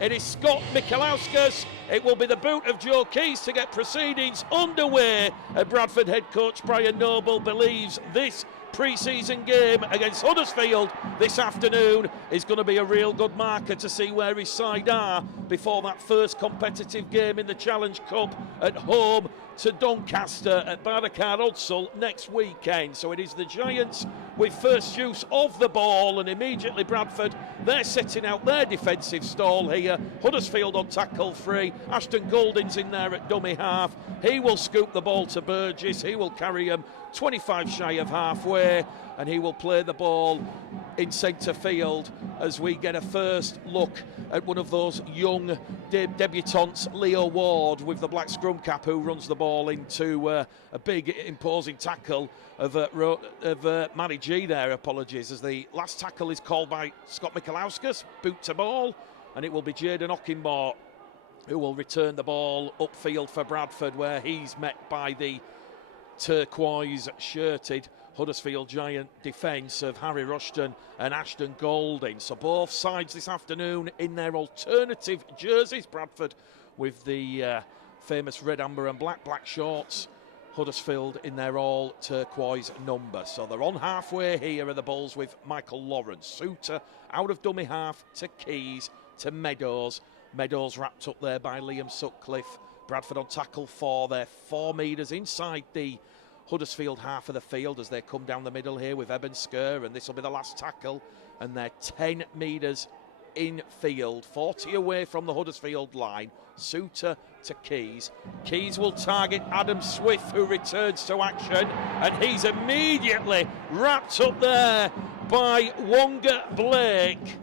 It is Scott Michalauskas. It will be the boot of Joe Keys to get proceedings underway. Bradford head coach Brian Noble believes this pre-season game against Huddersfield this afternoon is going to be a real good marker to see where his side are before that first competitive game in the Challenge Cup at home to Doncaster at Baracard Odsal next weekend. So it is the Giants with first use of the ball, and immediately Bradford, they're setting out their defensive stall here. Huddersfield on tackle free. Ashton Golding's in there at dummy half. He will scoop the ball to Burgess. He will carry him 25 shy of halfway, and he will play the ball in centre field as we get a first look at one of those young debutants, Leo Ward, with the black scrum cap, who runs the ball into a big imposing tackle of Matty G there, apologies, as the last tackle is called by Scott Michalauskas, boot to ball, and it will be Jaden Ockingmore who will return the ball upfield for Bradford, where he's met by the turquoise-shirted Huddersfield Giant defence of Harry Rushton and Ashton Golding. So both sides this afternoon in their alternative jerseys. Bradford with the famous red, amber and black shorts. Huddersfield in their all turquoise number. So they're on halfway here are the Bulls with Michael Lawrence. Suter out of dummy half to Keys to Meadows. Meadows wrapped up there by Liam Sutcliffe. Bradford on tackle 4. They're 4 metres inside the Huddersfield half of the field as they come down the middle here with Eben Skur, and this will be the last tackle, and they're 10 metres in field, 40 away from the Huddersfield line. Suter to Keys. Keys will target Adam Swift, who returns to action, and he's immediately wrapped up there by Wonga Blake,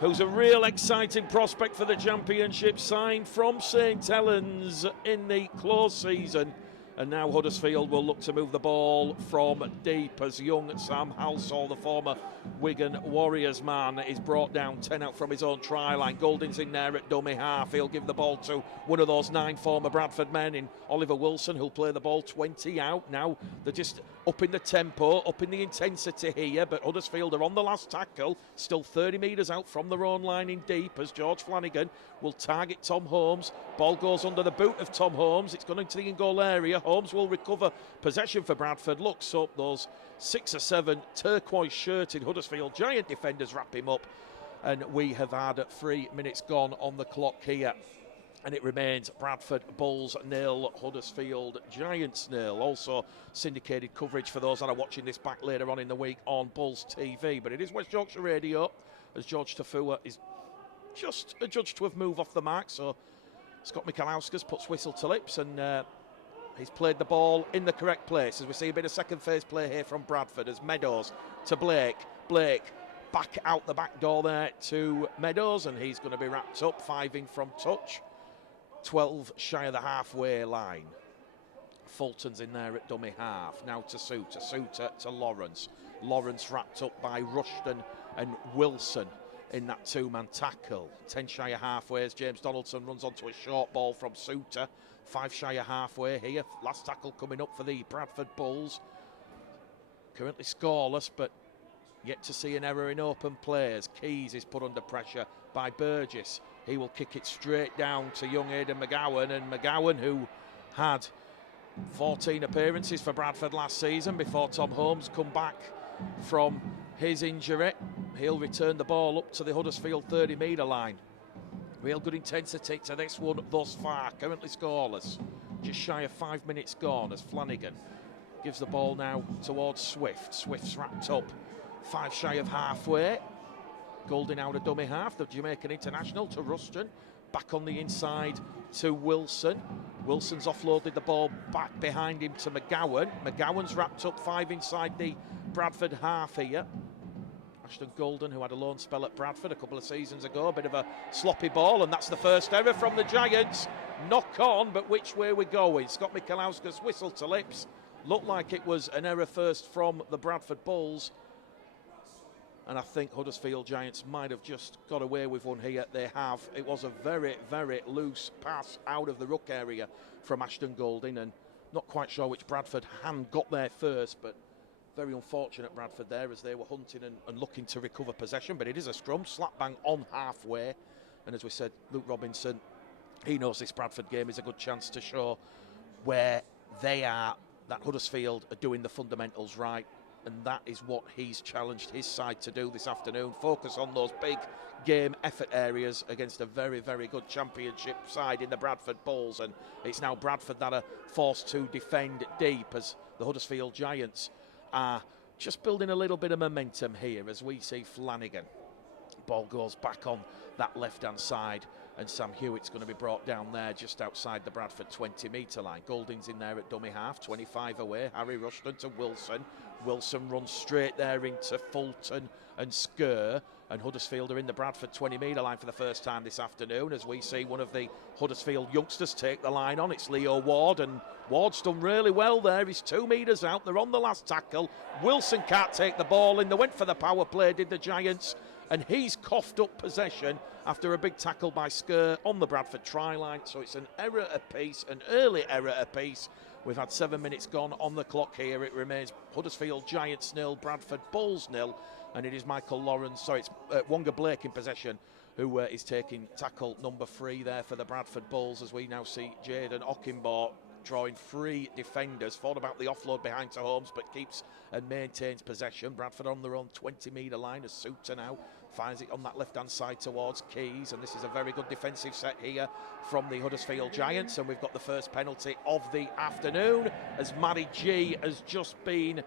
who's a real exciting prospect for the Championship, signed from St Helens in the close season. And now Huddersfield will look to move the ball from deep as young Sam Halsall, the former Wigan Warriors man, is brought down 10 out from his own try line. Golding's in there at dummy half. He'll give the ball to one of those 9 former Bradford men in Oliver Wilson, who'll play the ball 20 out. Now they're just upping the tempo, upping the intensity here, but Huddersfield are on the last tackle, still 30 metres out from their own line in deep as George Flanagan will target Tom Holmes. Ball goes under the boot of Tom Holmes. It's gone into the in-goal area. Holmes will recover possession for Bradford. Looks up, those 6 or 7 turquoise-shirted Huddersfield Giant defenders wrap him up, and we have had 3 minutes gone on the clock here. And it remains Bradford Bulls 0, Huddersfield Giants 0. Also syndicated coverage for those that are watching this back later on in the week on Bulls TV. But it is West Yorkshire Radio, as George Tafua is just adjudged to have moved off the mark. So Scott Michalauskas puts whistle to lips, and he's played the ball in the correct place, as we see a bit of second phase play here from Bradford as Meadows to Blake. Blake back out the back door there to Meadows, and he's going to be wrapped up, 5 in from touch. 12 shy of the halfway line. Fulton's in there at dummy half. Now to Suter. Suter to Lawrence. Lawrence wrapped up by Rushton and Wilson in that 2-man tackle. 10 shy of halfway as James Donaldson runs onto a short ball from Suter. 5 shy of halfway here. Last tackle coming up for the Bradford Bulls. Currently scoreless, but yet to see an error in open plays. Keys is put under pressure by Burgess. He will kick it straight down to young Aidan McGowan, and McGowan, who had 14 appearances for Bradford last season before Tom Holmes come back from his injury. He'll return the ball up to the Huddersfield 30-metre line. Real good intensity to this one thus far, currently scoreless. Just shy of 5 minutes gone as Flanagan gives the ball now towards Swift. Swift's wrapped up 5 shy of halfway. Golding out of dummy half, the Jamaican international, to Rushton. Back on the inside to Wilson. Wilson's offloaded the ball back behind him to McGowan. McGowan's wrapped up 5 inside the Bradford half here. Ashton Golding, who had a loan spell at Bradford a couple of seasons ago, a bit of a sloppy ball, and that's the first error from the Giants. Knock on, but which way we're going? Scott Michalauskas whistle to lips. Looked like it was an error first from the Bradford Bulls. And I think Huddersfield Giants might have just got away with one here. They have. It was a very, very loose pass out of the ruck area from Ashton Golding, and not quite sure which Bradford hand got there first, but very unfortunate Bradford there as they were hunting and looking to recover possession. But it is a scrum, slap bang on halfway. And as we said, Luke Robinson, he knows this Bradford game is a good chance to show where they are, that Huddersfield are doing the fundamentals right. And that is what he's challenged his side to do this afternoon. Focus on those big game effort areas against a very, very good championship side in the Bradford Bulls. And it's now Bradford that are forced to defend deep as the Huddersfield Giants are just building a little bit of momentum here as we see Flanagan. Ball goes back on that left-hand side, and Sam Hewitt's going to be brought down there just outside the Bradford 20-metre line. Golding's in there at dummy half, 25 away. Harry Rushton to Wilson. Wilson runs straight there into Fulton and Skur, and Huddersfield are in the Bradford 20-metre line for the first time this afternoon as we see one of the Huddersfield youngsters take the line on. It's Leo Ward, and Ward's done really well there. He's 2 metres out. They're on the last tackle. Wilson can't take the ball in. They went for the power play, did the Giants, and he's coughed up possession after a big tackle by Skur on the Bradford try line. So it's an error apiece, an early error apiece. We've had 7 minutes gone on the clock here. It remains Huddersfield Giants 0, Bradford Bulls 0, and it is Michael Lawrence, sorry, it's Wonga Blake in possession, who is taking tackle number 3 there for the Bradford Bulls, as we now see Jaden Okinbaugh drawing 3 defenders. Thought about the offload behind to Holmes, but keeps and maintains possession. Bradford on their own 20-metre line as Suter now finds it on that left-hand side towards Keys, and this is a very good defensive set here from the Huddersfield Giants, and we've got the first penalty of the afternoon as Matty G has just been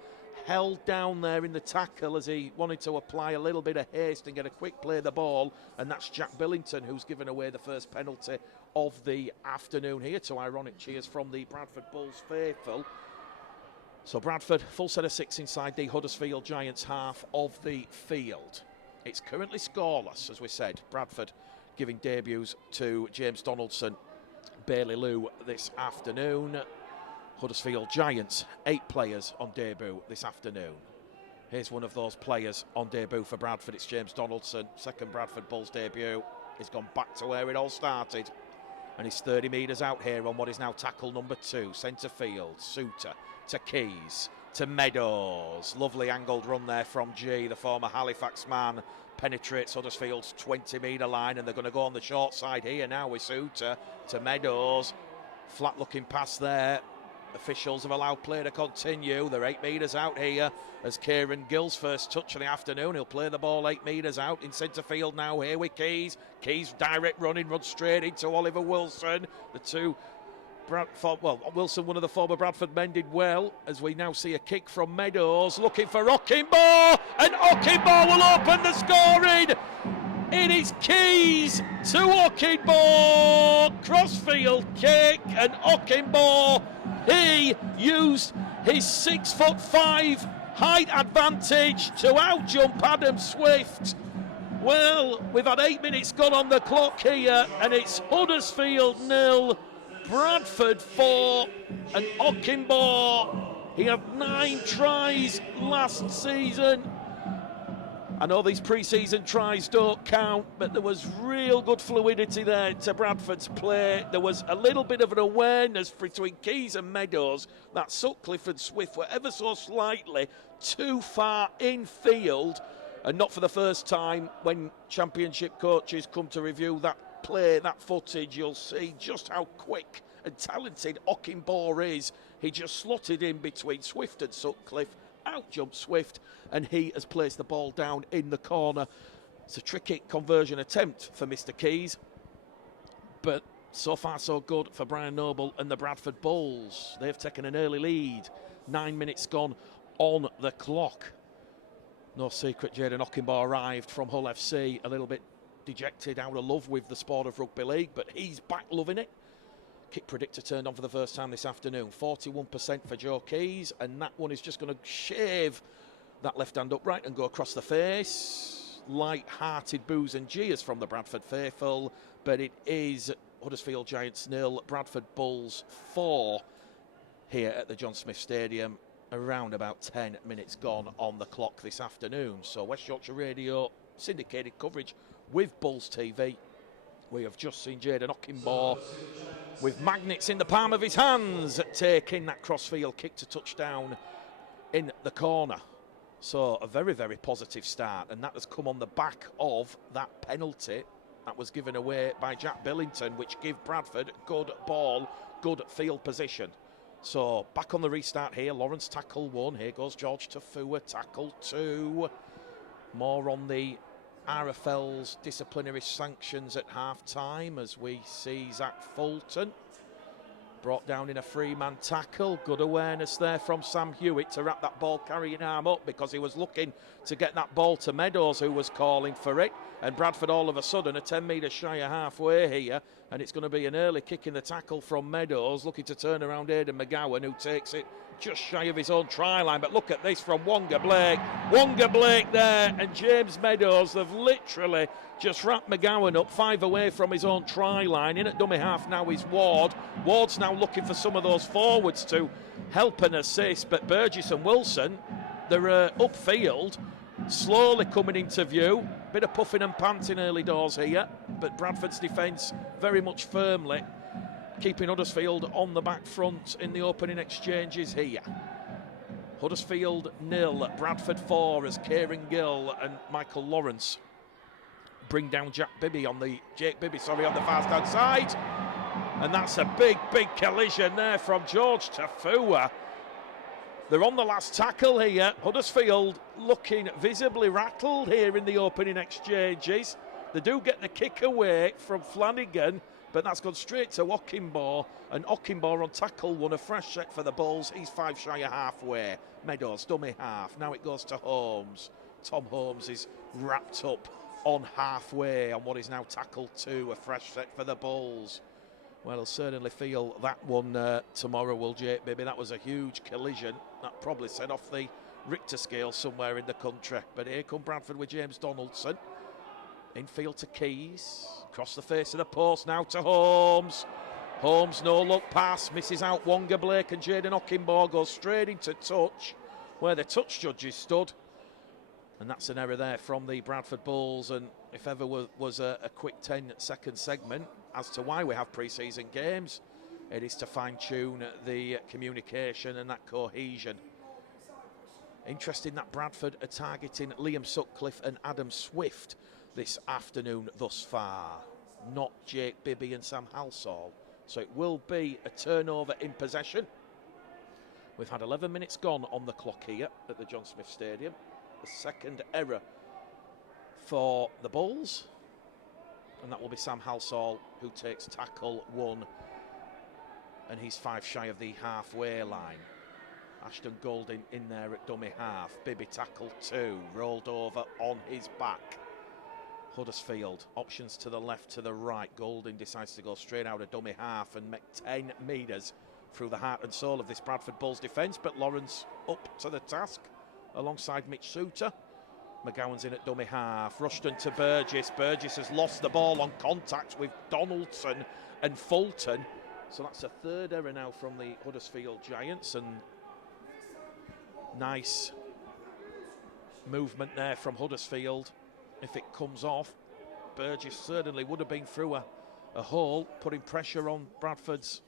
held down there in the tackle as he wanted to apply a little bit of haste and get a quick play of the ball, and that's Jack Billington who's given away the first penalty of the afternoon here, to ironic cheers from the Bradford Bulls faithful. So Bradford, full set of 6 inside the Huddersfield Giants half of the field. It's currently scoreless, as we said. Bradford giving debuts to James Donaldson, Bailey Lou this afternoon. Huddersfield Giants, 8 players on debut this afternoon. Here's one of those players on debut for Bradford. It's James Donaldson, second Bradford Bulls debut. He's gone back to where it all started, and he's 30 metres out here on what is now tackle number 2. Centre field, Suter to Keys to Meadows. Lovely angled run there from G, the former Halifax man. Penetrates Huddersfield's 20-metre line, and they're going to go on the short side here now with Suter to Meadows. Flat looking pass there. Officials have allowed play to continue. They're 8 metres out here as Kieran Gill's first touch of the afternoon. He'll play the ball 8 metres out in centre field now here with Keys. Keys direct running, runs straight into Oliver Wilson. The two, Wilson, one of the former Bradford men, did well as we now see a kick from Meadows looking for Okinbaugh, and Okinbaugh will open the scoring. It is Keys to Okinbaugh, crossfield kick, and Okinbaugh, he used his 6'5" height advantage to outjump Adam Swift. Well, we've had 8 minutes gone on the clock here, and it's Huddersfield 0, Bradford 4, and Okinbaugh, he had 9 tries last season. I know these pre-season tries don't count, but there was real good fluidity there to Bradford's play. There was a little bit of an awareness between Keys and Meadows that Sutcliffe and Swift were ever so slightly too far in field, and not for the first time when championship coaches come to review that play, that footage, you'll see just how quick and talented Okinbaugh is. He just slotted in between Swift and Sutcliffe, out-jumped Swift, and he has placed the ball down in the corner. It's a tricky conversion attempt for Mr. Keys, but so far so good for Brian Noble and the Bradford Bulls. They've taken an early lead. 9 minutes gone on the clock. No secret, Jaden Okinbaugh arrived from Hull FC a little bit dejected, out of love with the sport of rugby league, but he's back loving it. Kick predictor turned on for the first time this afternoon. 41% for Joe Keys, and that one is just going to shave that left hand upright and go across the face. Light-hearted boos and jeers from the Bradford faithful, but it is Huddersfield Giants 0, Bradford Bulls 4 here at the John Smith Stadium. Around about 10 minutes gone on the clock this afternoon. So West Yorkshire Radio syndicated coverage with Bulls TV. We have just seen Jaden Okinbaugh with magnets in the palm of his hands taking that crossfield kick to touchdown in the corner. So a very, very positive start, and that has come on the back of that penalty That was given away by Jack Billington, which gave Bradford good ball, good field position. So back on the restart here. Lawrence tackle 1. Here goes George Tafua, tackle 2. More on the RFL's disciplinary sanctions at half-time as we see Zach Fulton brought down in a free-man tackle. Good awareness there from Sam Hewitt to wrap that ball-carrying arm up because he was looking to get that ball to Meadows, who was calling for it. And Bradford all of a sudden are 10 metres shy of halfway here. And it's going to be an early kick in the tackle from Meadows, looking to turn around Aidan McGowan, who takes it just shy of his own try line. But look at this from Wonga Blake. Wonga Blake there and James Meadows have literally just wrapped McGowan up 5 away from his own try line. In at dummy half now is Ward. Ward's now looking for some of those forwards to help and assist. But Burgess and Wilson, they're upfield, slowly coming into view. Bit of puffing and panting early doors here. But Bradford's defence very much firmly keeping Huddersfield on the back front in the opening exchanges here. Huddersfield 0, Bradford 4 as Kieran Gill and Michael Lawrence bring down Jake Bibby on the far stand side. And that's a big collision there from George Tafua. They're on the last tackle here. Huddersfield looking visibly rattled here in the opening exchanges. They do get the kick away from Flanagan, but that's gone straight to Ockenbaugh, and Ockenbaugh on tackle 1, a fresh set for the Bulls. He's 5 shy of halfway. Meadows, dummy half. Now it goes to Holmes. Tom Holmes is wrapped up on halfway on what is now tackle 2, a fresh set for the Bulls. Well, he'll certainly feel that one tomorrow, will Jake Bibby. That was a huge collision. That probably set off the Richter scale somewhere in the country. But here come Bradford with James Donaldson. Infield to Keys. Across the face of the post now to Holmes. Holmes, no look pass. Misses out Wonga Blake, and Jaden Ockenbaugh goes straight into touch where the touch judges stood. And that's an error there from the Bradford Bulls. And if ever was a quick 10-second segment as to why we have pre-season games, it is to fine-tune the communication and that cohesion. Interesting that Bradford are targeting Liam Sutcliffe and Adam Swift this afternoon thus far, not Jake Bibby and Sam Halsall. So it will be a turnover in possession. We've had 11 minutes gone on the clock here at the John Smith Stadium. The second error for the Bulls, and that will be Sam Halsall, who takes tackle 1, and he's 5 shy of the halfway line. Ashton Golding in there at dummy half. Bibby tackle 2, rolled over on his back. Huddersfield, options to the left, to the right. Golding decides to go straight out of dummy half and make 10 metres through the heart and soul of this Bradford Bulls defence, but Lawrence up to the task alongside Mitch Suter. McGowan's in at dummy half. Rushton to Burgess. Burgess has lost the ball on contact with Donaldson and Fulton. So that's a third error now from the Huddersfield Giants, and nice movement there from Huddersfield. If it comes off, Burgess certainly would have been through a hole, putting pressure on Bradford's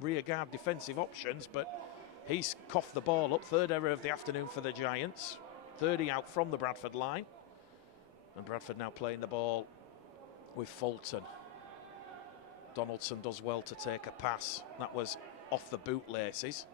rearguard defensive options, but he's coughed the ball up. Third error of the afternoon for the Giants. 30 out from the Bradford line. And Bradford now playing the ball with Fulton. Donaldson does well to take a pass. That was off the bootlaces.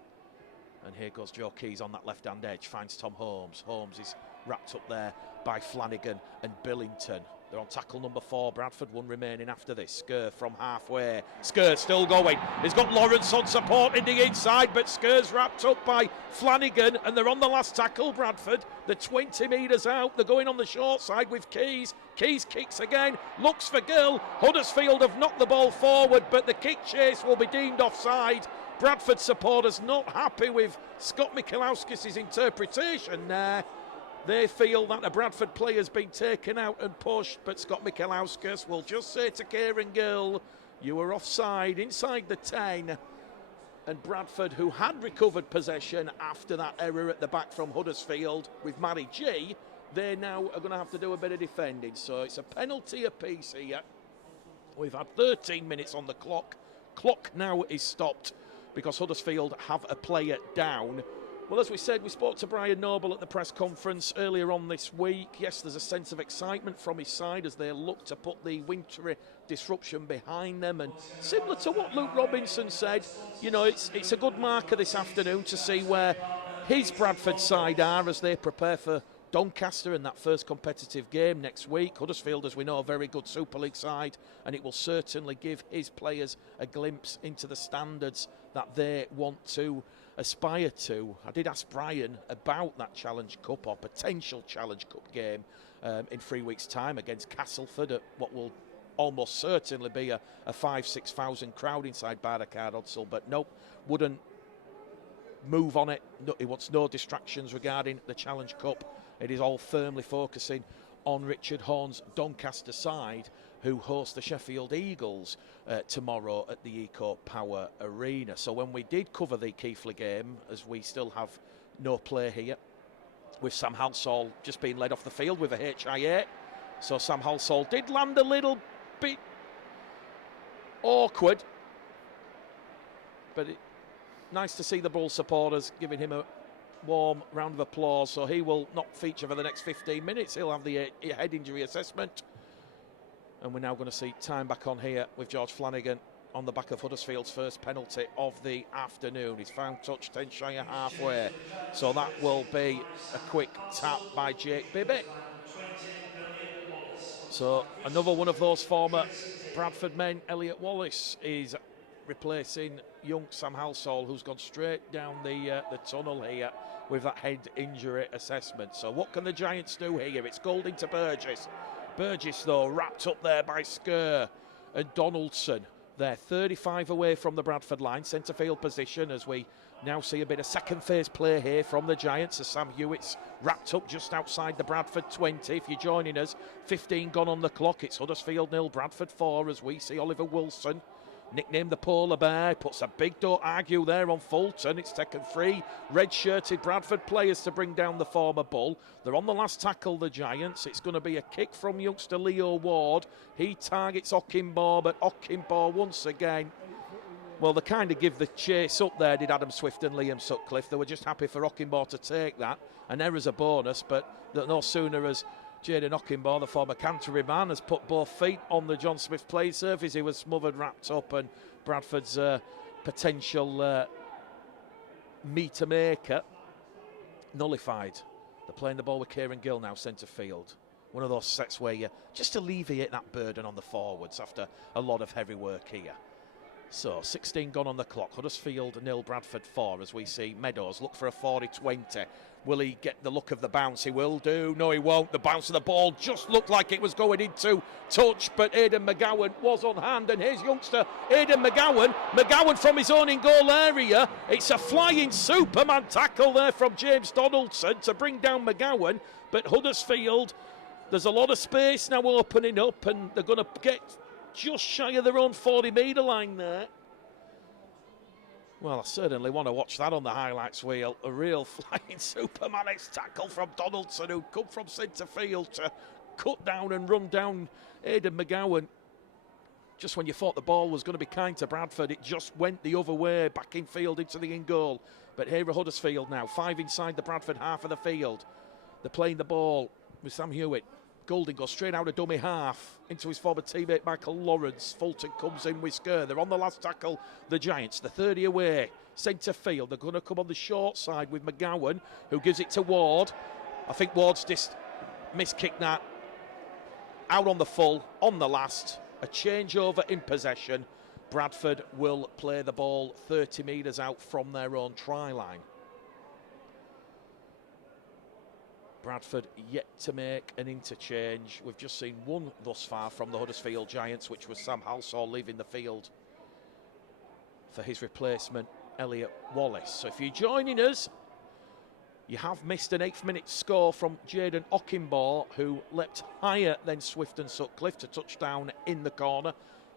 And here goes Joe Keys on that left-hand edge. Finds Tom Holmes. Holmes is wrapped up there by Flanagan and Billington. They're on tackle number 4. Bradford, 1 remaining after this. Skur from halfway. Skur still going. He's got Lawrence on support in the inside, but Skur's wrapped up by Flanagan, and they're on the last tackle, Bradford. They're 20 metres out. They're going on the short side with Keys. Keys kicks again, looks for Gill. Huddersfield have knocked the ball forward, but the kick chase will be deemed offside. Bradford supporters not happy with Scott Mikulauskis' interpretation there. They feel that a Bradford player's been taken out and pushed, but Scott Mikulauskis will just say to Kieran Gill, you were offside inside the 10. And Bradford, who had recovered possession after that error at the back from Huddersfield with Matty G, they now are going to have to do a bit of defending. So it's a penalty apiece here. We've had 13 minutes on the clock. Clock now is stopped because Huddersfield have a player down. Well, as we said, we spoke to Brian Noble at the press conference earlier on this week. Yes, there's a sense of excitement from his side as they look to put the wintry disruption behind them. And similar to what Luke Robinson said, you know, it's a good marker this afternoon to see where his Bradford side are as they prepare for Doncaster in that first competitive game next week. Huddersfield, as we know, a very good Super League side, and it will certainly give his players a glimpse into the standards that they want to aspire to. I did ask Brian about that Challenge Cup or potential Challenge Cup game in 3 weeks' time against Castleford at what will almost certainly be a 5,000-6,000 crowd inside Barricade Odsal, but nope, wouldn't move on it. No, he wants no distractions regarding the Challenge Cup. It is all firmly focusing on Richard Horne's Doncaster side, who host the Sheffield Eagles tomorrow at the Eco Power Arena. So when we did cover the Keighley game, as we still have no play here, with Sam Halsall just being led off the field with a HIA. So Sam Halsall did land a little bit awkward, but nice to see the Bull supporters giving him a warm round of applause. So he will not feature for the next 15 minutes. He'll have the head injury assessment. And we're now going to see time back on here with George Flanagan on the back of Huddersfield's first penalty of the afternoon. He's found touch 10 shy of halfway. So that will be a quick tap by Jake Bibby. So another one of those former Bradford men, Elliot Wallace, is replacing young Sam Halsall, who's gone straight down the tunnel here with that head injury assessment. So what can the Giants do here? It's Golding to Burgess. Burgess, though, wrapped up there by Skerr and Donaldson. They're 35 away from the Bradford line, centre field position, as we now see a bit of second phase play here from the Giants as Sam Hewitt's wrapped up just outside the Bradford 20. If you're joining us, 15 gone on the clock. It's Huddersfield 0, Bradford 4, as we see Oliver Wilson, nicknamed the Polar Bear, puts a big don't argue there on Fulton. It's taken 3 red-shirted Bradford players to bring down the former Bull. They're on the last tackle, the Giants. It's going to be a kick from youngster Leo Ward. He targets Ockimbaugh, but Ockimbaugh once again, well, they kind of give the chase up there, did Adam Swift and Liam Sutcliffe. They were just happy for Ockimbaugh to take that. An error's a bonus, but no sooner as Jaden Ockimbaugh, the former Canterbury man, has put both feet on the John Smith play surface. He was smothered, wrapped up, and Bradford's potential meter maker nullified. They're playing the ball with Kieran Gill now, centre field. One of those sets where you just alleviate that burden on the forwards after a lot of heavy work here. So 16 gone on the clock. Huddersfield 0, Bradford 4, as we see Meadows look for a 40-20. Will he get the look of the bounce? He will do. No, he won't. The bounce of the ball just looked like it was going into touch, but Aidan McGowan was on hand, and here's youngster Aidan McGowan. McGowan from his own in-goal area. It's a flying Superman tackle there from James Donaldson to bring down McGowan, but Huddersfield, there's a lot of space now opening up, and they're going to get just shy of their own 40-metre line there. Well, I certainly want to watch that on the highlights wheel. A real flying Superman-esque tackle from Donaldson, who come from centre field to cut down and run down Aidan McGowan. Just when you thought the ball was going to be kind to Bradford, it just went the other way, back in field into the in-goal. But here at Huddersfield now, 5 inside the Bradford half of the field. They're playing the ball with Sam Hewitt. Golding goes straight out of dummy half into his former teammate Michael Lawrence. Fulton comes in with Skerr. They're on the last tackle, the Giants. The 30 away, centre field. They're going to come on the short side with McGowan, who gives it to Ward. I think Ward's just miskicked that. Out on the full, on the last. A changeover in possession. Bradford will play the ball 30 metres out from their own try line. Bradford yet to make an interchange. We've just seen one thus far from the Huddersfield Giants, which was Sam Halsall leaving the field for his replacement, Elliot Wallace. So if you're joining us, you have missed an 8th minute score from Jaden Ockimbaugh, who leapt higher than Swift and Sutcliffe to touchdown in the corner.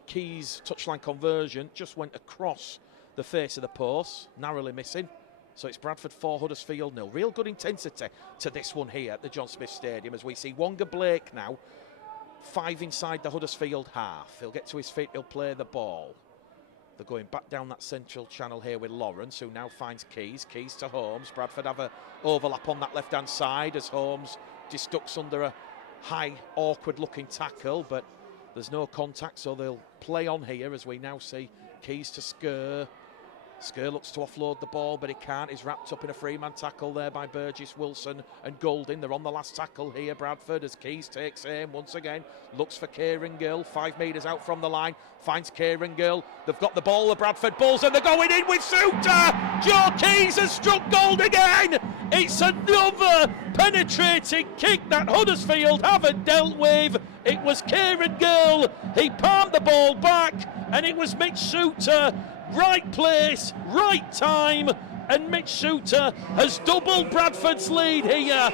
Key's touchline conversion just went across the face of the post, narrowly missing. So it's Bradford 4, Huddersfield 0. Real good intensity to this one here at the John Smith Stadium, as we see Wonga Blake now, 5 inside the Huddersfield half. He'll get to his feet, he'll play the ball. They're going back down that central channel here with Lawrence, who now finds Keys. Keys to Holmes. Bradford have a overlap on that left-hand side as Holmes ducks under a high, awkward-looking tackle, but there's no contact, so they'll play on here as we now see Keys to Skur. Skur looks to offload the ball, but he can't. He's wrapped up in a three-man tackle there by Burgess, Wilson and Golding. They're on the last tackle here, Bradford, as Keys takes aim once again. Looks for Kieran Gill, 5 metres out from the line. Finds Kieran Gill. They've got the ball, the Bradford Bulls, and they're going in with Suter. Joe Keys has struck gold again. It's another penetrating kick that Huddersfield haven't dealt with. It was Kieran Gill. He palmed the ball back, and it was Mitch Suter. Right place, right time, and Mitch Suter has doubled Bradford's lead here.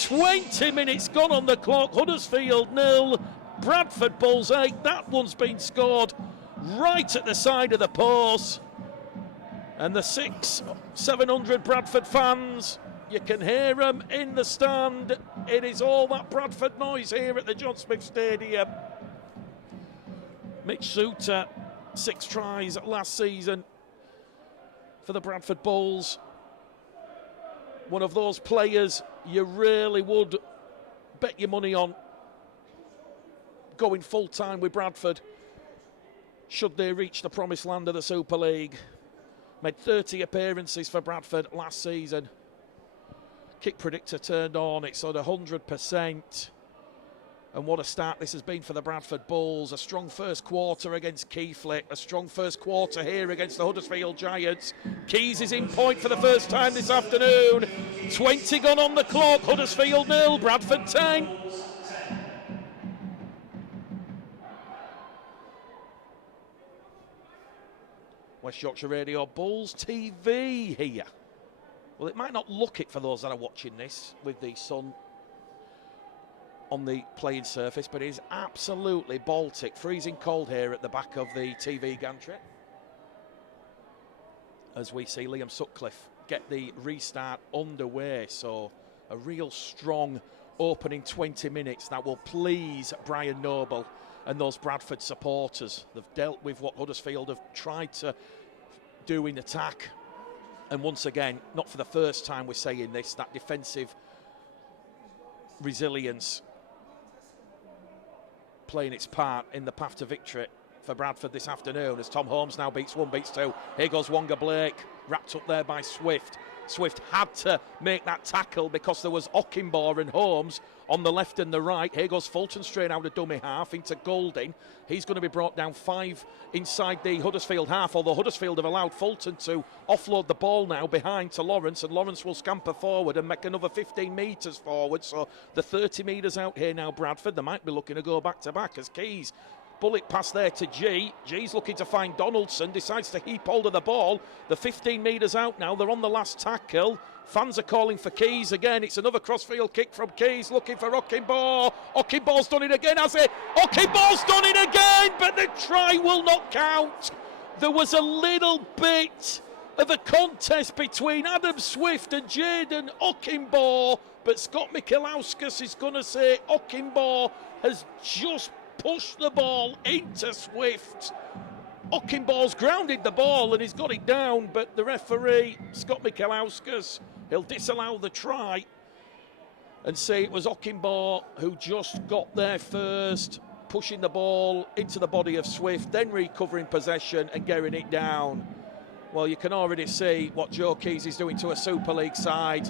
20 minutes gone on the clock. Huddersfield 0, Bradford Bulls 8. That one's been scored right at the side of the post. And the 700 Bradford fans, you can hear them in the stand. It is all that Bradford noise here at the John Smith Stadium. Mitch Suter, 6 tries last season for the Bradford Bulls. One of those players you really would bet your money on going full-time with Bradford should they reach the promised land of the Super League. Made 30 appearances for Bradford last season. Kick predictor turned on, it's on 100%. And what a start this has been for the Bradford Bulls. A strong first quarter against Keighley. A strong first quarter here against the Huddersfield Giants. Keys is in point for the first time this afternoon. 20 gone on the clock. Huddersfield 0, Bradford 10. West Yorkshire Radio Bulls TV here. Well, it might not look it for those that are watching this with the sun on the playing surface, but it is absolutely Baltic, freezing cold here at the back of the TV gantry as we see Liam Sutcliffe get the restart underway. So a real strong opening 20 minutes that will please Brian Noble and those Bradford supporters. They've dealt with what Huddersfield have tried to do in attack, and once again, not for the first time we're saying this, that defensive resilience playing its part in the path to victory for Bradford this afternoon as Tom Holmes now beats 1, beats 2. Here goes Wonga Blake, wrapped up there by Swift. Swift had to make that tackle because there was Ockimbaugh and Holmes on the left and the right. Here goes Fulton straight out of dummy half into Golding. He's going to be brought down 5 inside the Huddersfield half, although Huddersfield have allowed Fulton to offload the ball now behind to Lawrence, and Lawrence will scamper forward and make another 15 metres forward. So the 30 metres out here now, Bradford. They might be looking to go back-to-back as Keys bullet pass there to G. G's looking to find Donaldson, decides to heap hold of the ball. The 15 metres out now, they're on the last tackle. Fans are calling for Keys again. It's another crossfield kick from Keys, looking for Ockimbaugh. Ockimbaug's done it again, has it? Ockimbaug's done it again, but the try will not count. There was a little bit of a contest between Adam Swift and Jaden Ockimbaugh, but Scott Michelauskas is going to say Ockimbaugh has just pushed the ball into Swift. Ockimbaug's grounded the ball and he's got it down, but the referee, Scott Michelauskas, he'll disallow the try and say it was Ockimbaugh who just got there first, pushing the ball into the body of Swift, then recovering possession and getting it down. Well, you can already see what Joe Keys is doing to a Super League side.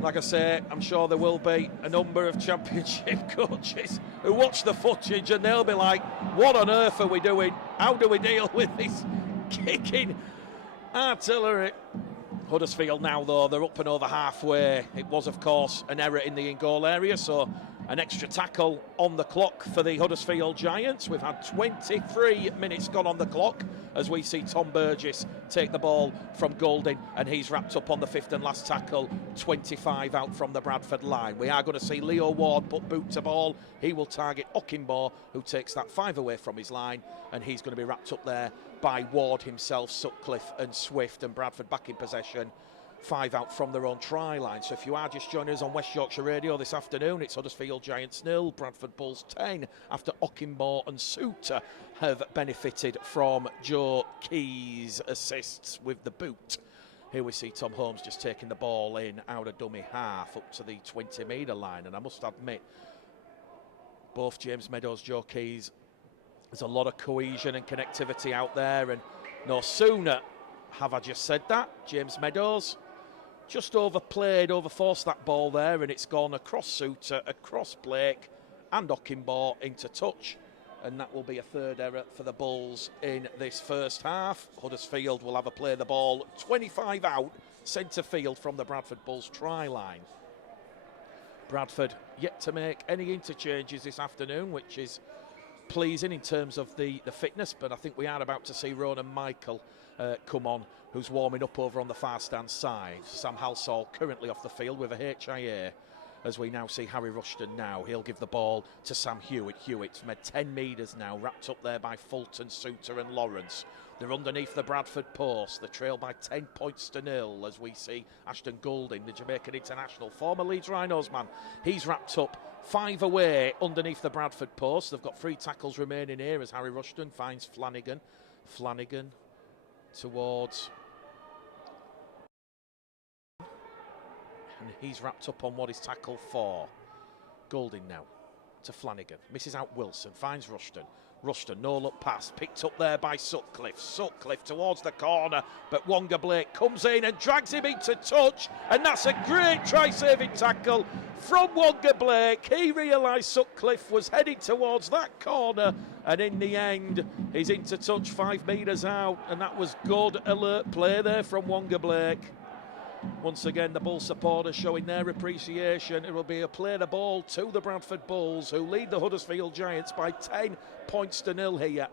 Like I say, I'm sure there will be a number of Championship coaches who watch the footage and they'll be like, what on earth are we doing? How do we deal with this kicking artillery? Huddersfield now, though, they're up and over halfway. It was, of course, an error in the in-goal area, so an extra tackle on the clock for the Huddersfield Giants. We've had 23 minutes gone on the clock as we see Tom Burgess take the ball from Golding, and he's wrapped up on the 5th and last tackle, 25 out from the Bradford line. We are going to see Leo Ward put boot to ball. He will target Ockimbaugh, who takes that 5 away from his line, and he's going to be wrapped up there by Ward himself, Sutcliffe and Swift, and Bradford back in possession 5 out from their own try line. So if you are just joining us on West Yorkshire Radio this afternoon, it's Huddersfield Giants 0, Bradford Bulls 10, after Ockimbaugh and Suter have benefited from Joe Key's assists with the boot. Here we see Tom Holmes just taking the ball in out of dummy half up to the 20-metre line. And I must admit, both James Meadows, Joe Keys, there's a lot of cohesion and connectivity out there. And no sooner have I just said that, James Meadows just overforced that ball there, and it's gone across Suter, across Blake and Ockimbaugh into touch. And that will be a third error for the Bulls in this first half. Huddersfield will have a play the ball 25 out, centre field from the Bradford Bulls try line. Bradford yet to make any interchanges this afternoon, which is pleasing in terms of the fitness, but I think we are about to see Ronan Michael come on, who's warming up over on the far stand side. Sam Halsall currently off the field with a HIA, as we now see Harry Rushton now. He'll give the ball to Sam Hewitt. Hewitt's made 10 metres now, wrapped up there by Fulton, Suter and Lawrence. They're underneath the Bradford post. They trail by 10 points to 0 as we see Ashton Goulding, the Jamaican international, former Leeds Rhinos man. He's wrapped up 5 away underneath the Bradford post. They've got 3 tackles remaining here as Harry Rushton finds Flanagan. Flanagan towards... and he's wrapped up on what is tackle 4. Goulding now to Flanagan. Misses out Wilson, finds Rushton. Rushton, no look pass, picked up there by Sutcliffe. Sutcliffe towards the corner, but Wonga Blake comes in and drags him into touch, and that's a great try-saving tackle from Wonga Blake. He realised Sutcliffe was heading towards that corner, and in the end, he's into touch 5 metres out, and that was good alert play there from Wonga Blake. Once again, the Bull supporters showing their appreciation. It will be a play the ball to the Bradford Bulls, who lead the Huddersfield Giants by 10 points to 0 here.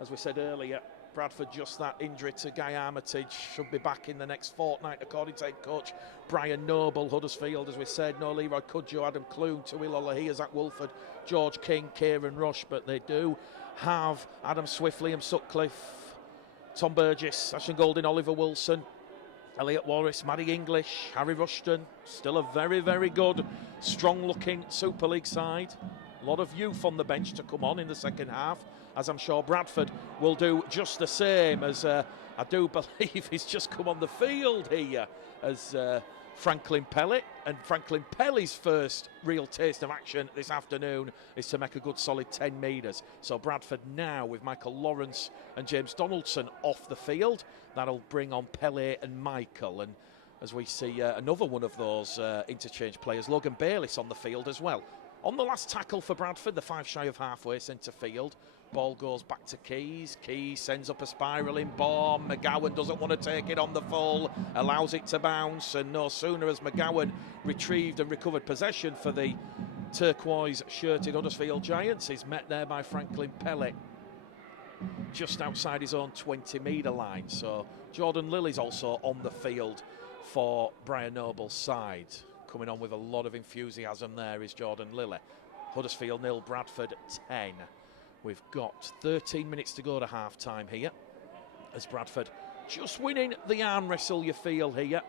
As we said earlier, Bradford just that injury to Guy Armitage, should be back in the next fortnight according to head coach Brian Noble. Huddersfield, as we said, no Leroy Cudjoe, Adam Clune, Tuilola here, Zach Wolford, George King, Kieran Rush, but they do have Adam Swift, Liam Sutcliffe, Tom Burgess, Ashton Goulding, Oliver Wilson, Elliot Wallace, Matty English, Harry Rushton. Still a very, very good, strong-looking Super League side. A lot of youth on the bench to come on in the second half, as I'm sure Bradford will do just the same, as I do believe he's just come on the field here as Franklin Pelly. And Franklin Pelly's first real taste of action this afternoon is to make a good solid 10 metres. So Bradford now with Michael Lawrence and James Donaldson off the field. That'll bring on Pelly and Michael. And as we see another one of those interchange players, Logan Bayliss on the field as well. On the last tackle for Bradford, the 5 shy of halfway centre field. Ball goes back to Keys. Keys sends up a spiralling bomb. McGowan doesn't want to take it on the full, allows it to bounce, and no sooner has McGowan retrieved and recovered possession for the turquoise-shirted Huddersfield Giants. He's met there by Franklin Pelly, just outside his own 20-metre line. So Jordan Lilly's also on the field for Brian Noble's side. Coming on with a lot of enthusiasm there is Jordan Lilly. Huddersfield 0, Bradford 10. We've got 13 minutes to go to half-time here, as Bradford just winning the arm wrestle, you feel here.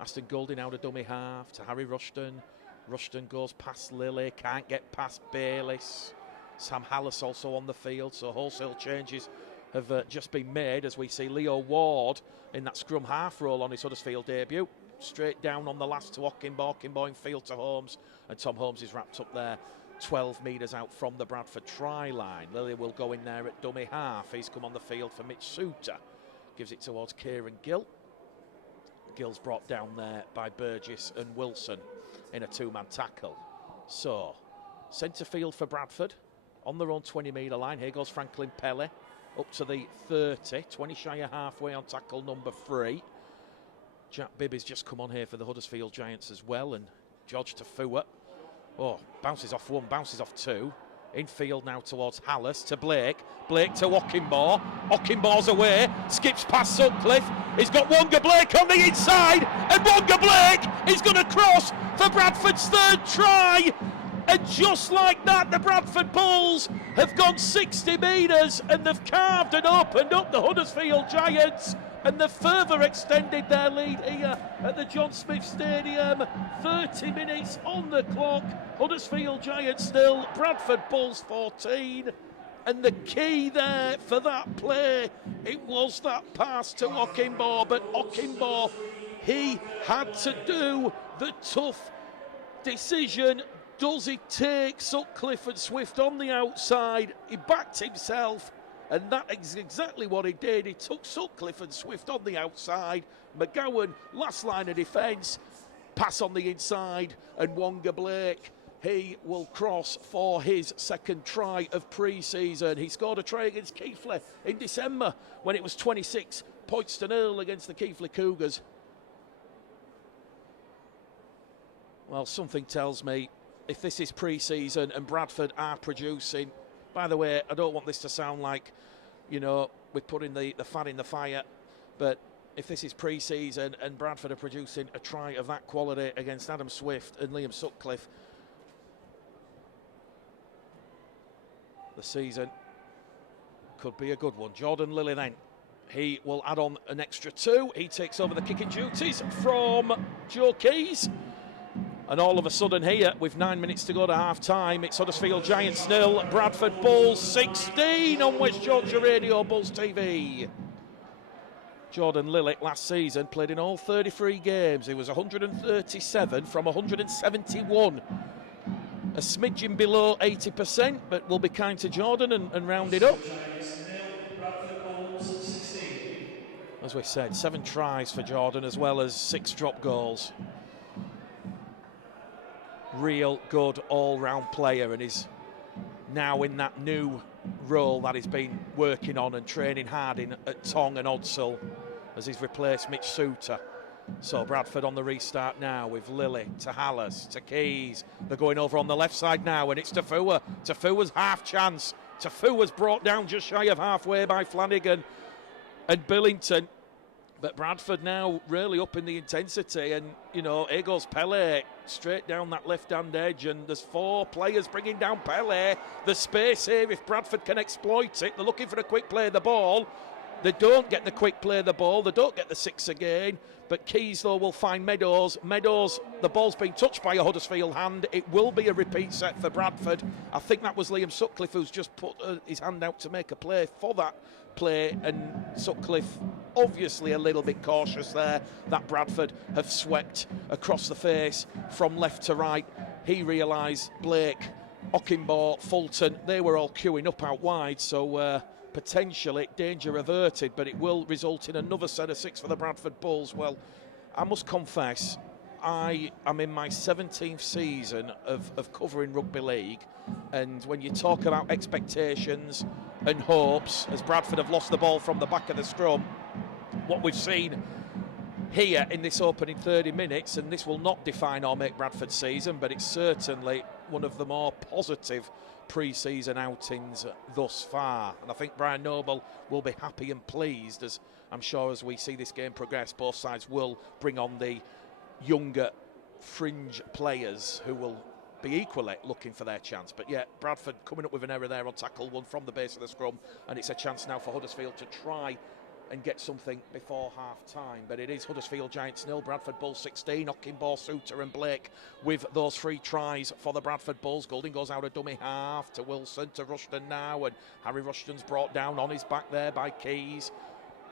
Ashton Goulding out of dummy half to Harry Rushton. Rushton goes past Lilly, can't get past Bayliss. Sam Hallis also on the field, so wholesale changes have just been made as we see Leo Ward in that scrum half role on his Huddersfield debut. Straight down on the last to Ockimbaugh, Ockimbaugh in field to Holmes, and Tom Holmes is wrapped up there 12 metres out from the Bradford try line. Lilly will go in there at dummy half. He's come on the field for Mitch Suter. Gives it towards Kieran Gill. Gill's brought down there by Burgess and Wilson in a 2-man tackle. So, centre field for Bradford on their own 20-metre line. Here goes Franklin Pelly up to the 30, 20 shy of halfway on tackle number 3. Jack Bibby's just come on here for the Huddersfield Giants as well, and George Tafua. Oh, bounces off 1, bounces off 2. Infield now towards Hallis to Blake. Blake to Ockimbaugh. Ockimbaugh's away, skips past Sutcliffe. He's got Wonga Blake on the inside, and Wonga Blake is going to cross for Bradford's 3rd try. And just like that, the Bradford Bulls have gone 60 metres and they've carved and opened up the Huddersfield Giants and they've further extended their lead here at the John Smith Stadium. 30 minutes on the clock. Huddersfield Giants nil, Bradford Bulls 14. And the key there for that play, it was that pass to Okinbaugh, but Okinbaugh, he had to do the tough decision. Does he take Sutcliffe and Swift on the outside? He backed himself, and that is exactly what he did. He took Sutcliffe and Swift on the outside. McGowan, last line of defence, pass on the inside, and Wonga Blake, he will cross for his second try of pre-season. He scored a try against Keighley in December when it was 26 points to 0 against the Keighley Cougars. Well, something tells me if this is pre-season and Bradford are producing, by the way, I don't want this to sound like, you know, we're putting the fat in the fire, but if this is pre-season and Bradford are producing a try of that quality against Adam Swift and Liam Sutcliffe, the season could be a good one. Jordan Lilly then, he will add on an extra 2. He takes over the kicking duties from Joe Keys. And all of a sudden here, with 9 minutes to go to half-time, it's Huddersfield Giants nil, Bradford Bulls 16 on West Yorkshire Radio, Bulls TV. Jordan Lilly last season played in all 33 games. He was 137 from 171. A smidgen below 80%, but we'll be kind to Jordan and round it up. As we said, 7 tries for Jordan as well as 6 drop goals. Real good all-round player, and is now in that new role that he's been working on and training hard in at Tong and Odsall as he's replaced Mitch Suter. So Bradford on the restart now with Lilly to Hallas to Keys. They're going over on the left side now, and it's Tafua. Tafua's half chance. Tafua's brought down just shy of halfway by Flanagan and Billington. But Bradford now really up in the intensity, and, you know, here goes Pele straight down that left-hand edge, and there's 4 players bringing down Pele. The space here, if Bradford can exploit it, they're looking for a quick play of the ball. They don't get the quick play of the ball. They don't get the 6 again. But Keys, though, will find Meadows. Meadows, the ball's been touched by a Huddersfield hand. It will be a repeat set for Bradford. I think that was Liam Sutcliffe who's just put his hand out to make a play for that play. And Sutcliffe, obviously a little bit cautious there, that Bradford have swept across the face from left to right. He realised Blake, Okinbaugh, Fulton, they were all queuing up out wide. So potentially danger averted, but it will result in another set of 6 for the Bradford Bulls. Well, I must confess, I am in my 17th season of covering rugby league, and when you talk about expectations and hopes, as Bradford have lost the ball from the back of the scrum, what we've seen here in this opening 30 minutes, and this will not define or make Bradford's season, but it's certainly one of the more positive pre-season outings thus far, and I think Brian Noble will be happy and pleased, as I'm sure as we see this game progress, both sides will bring on the younger fringe players who will be equally looking for their chance. But yeah, Bradford coming up with an error there on tackle 1 from the base of the scrum, and it's a chance now for Huddersfield to try and get something before half-time. But it is Huddersfield Giants nil, Bradford Bulls 16. Okinbaugh, Suter and Blake with those 3 tries for the Bradford Bulls. Goulding goes out a dummy half to Wilson, to Rushton now, and Harry Rushton's brought down on his back there by Keys.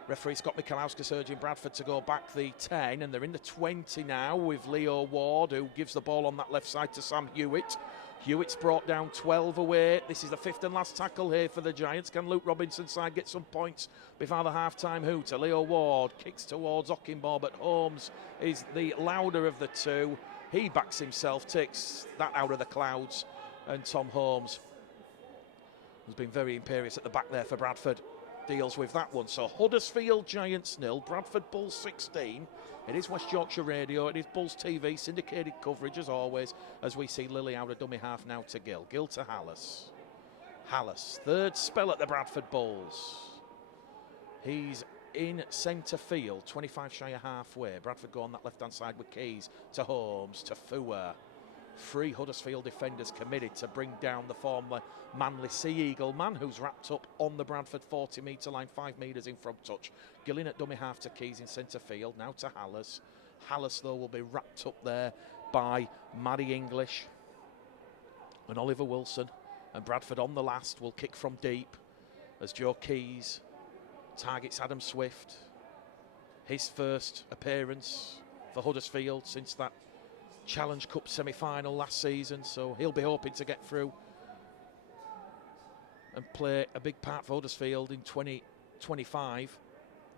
Referee Scott Michalowskis urging Bradford to go back the 10, and they're in the 20 now with Leo Ward, who gives the ball on that left side to Sam Hewitt. Hewitt's brought down 12 away. This is the 5th and last tackle here for the Giants. Can Luke Robinson's side get some points before the half-time hooter? Leo Ward kicks towards Okinbaugh, but Holmes is the louder of the 2. He backs himself, takes that out of the clouds, and Tom Holmes has been very imperious at the back there for Bradford. Deals with that one. So Huddersfield Giants nil, Bradford Bulls 16. It is West Yorkshire Radio, it is Bulls TV, syndicated coverage as always, as we see Lilly out of dummy half now to Gill. Gill to Hallas. Hallas, 3rd spell at the Bradford Bulls. He's in centre field, 25 shy of halfway. Bradford go on that left-hand side with Keys to Holmes, to Fua. 3 Huddersfield defenders committed to bring down the former Manly Sea Eagle man, who's wrapped up on the Bradford 40-metre line, 5 metres in from touch. Gillen at dummy half to Keys in centre field, now to Hallas. Hallas, though, will be wrapped up there by Maddie English and Oliver Wilson. And Bradford on the last will kick from deep as Joe Keys targets Adam Swift. His first appearance for Huddersfield since that Challenge Cup semi-final last season, so he'll be hoping to get through and play a big part for Huddersfield in 2025.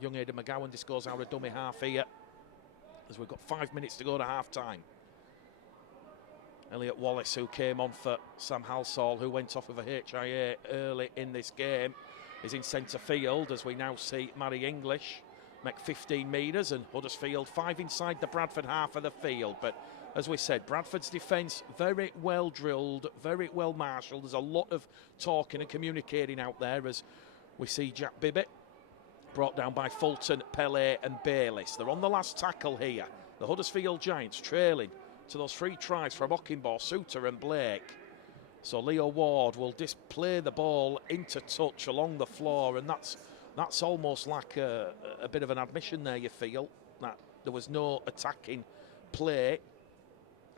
Young Aidan McGowan just goes out of dummy half here as we've got 5 minutes to go to half-time. Elliot Wallace, who came on for Sam Halsall, who went off with a HIA early in this game, is in centre field as we now see Mary English make 15 metres and Huddersfield 5 inside the Bradford half of the field. But as we said, Bradford's defence very well drilled, very well marshalled. There's a lot of talking and communicating out there as we see Jack Bibbett brought down by Fulton, Pele and Bayliss. They're on the last tackle here. The Huddersfield Giants trailing to those 3 tries from Ockenbaugh, Suter and Blake. So Leo Ward will display the ball into touch along the floor, and that's almost like a bit of an admission there, you feel, that there was no attacking play.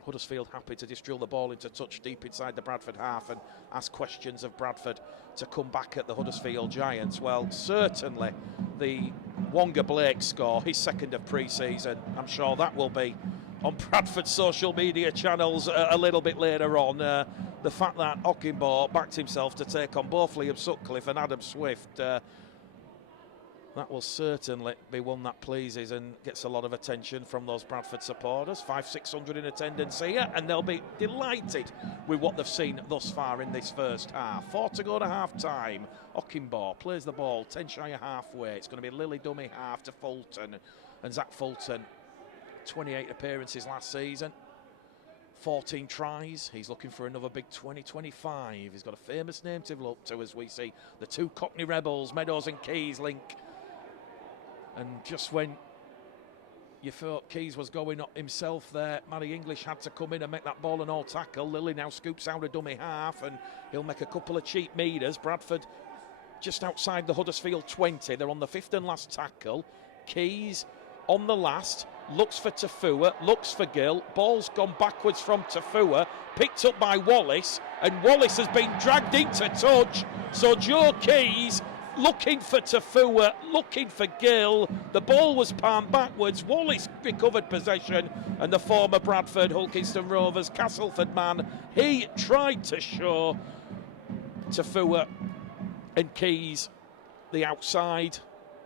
Huddersfield happy to just drill the ball into touch deep inside the Bradford half and ask questions of Bradford to come back at the Huddersfield Giants. Well, certainly the Wonga Blake score, his second of pre-season, I'm sure that will be on Bradford's social media channels a little bit later on. The fact that Ockenbaugh backed himself to take on both Liam Sutcliffe and Adam Swift, that will certainly be one that pleases and gets a lot of attention from those Bradford supporters. 500-600 in attendance here, and they'll be delighted with what they've seen thus far in this first half. 4 to go to half-time. Ockenbaugh plays the ball 10 shy of halfway. It's going to be Lily dummy half to Fulton, and Zach Fulton, 28 appearances last season, 14 tries. He's looking for another big 2025. He's got a famous name to look to as we see the 2 Cockney Rebels, Meadows and Keys, link. And just when you thought Keys was going up himself there, Matty English had to come in and make that ball and all tackle. Lilly now scoops out a dummy half and he'll make a couple of cheap meters. Bradford just outside the Huddersfield 20. They're on the 5th and last tackle. Keys on the last, looks for Tafua, looks for Gill. Ball's gone backwards from Tafua, picked up by Wallace, and Wallace has been dragged into touch. So Joe Keys looking for Tafua, looking for Gill. The ball was palmed backwards. Wallace recovered possession, and the former Bradford Hulkinston Rovers Castleford man, he tried to show Tafua and Keys the outside.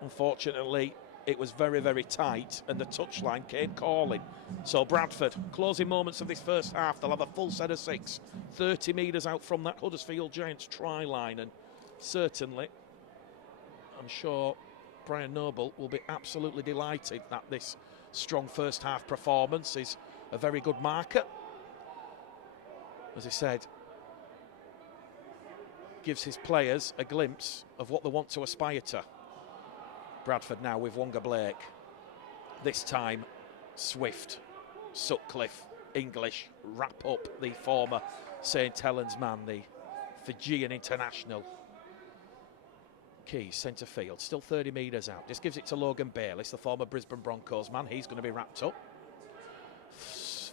Unfortunately, it was very, very tight, and the touchline came calling. So Bradford, closing moments of this first half, they'll have a full set of 6, 30 metres out from that Huddersfield Giants try line, and certainly I'm sure Brian Noble will be absolutely delighted that this strong first half performance is a very good marker. As I said, gives his players a glimpse of what they want to aspire to. Bradford now with Wonga Blake. This time, Swift, Sutcliffe, English wrap up the former St Helens man, the Fijian international. Keys, centre field, still 30 metres out. Just gives it to Logan Bayliss, the former Brisbane Broncos man. He's going to be wrapped up.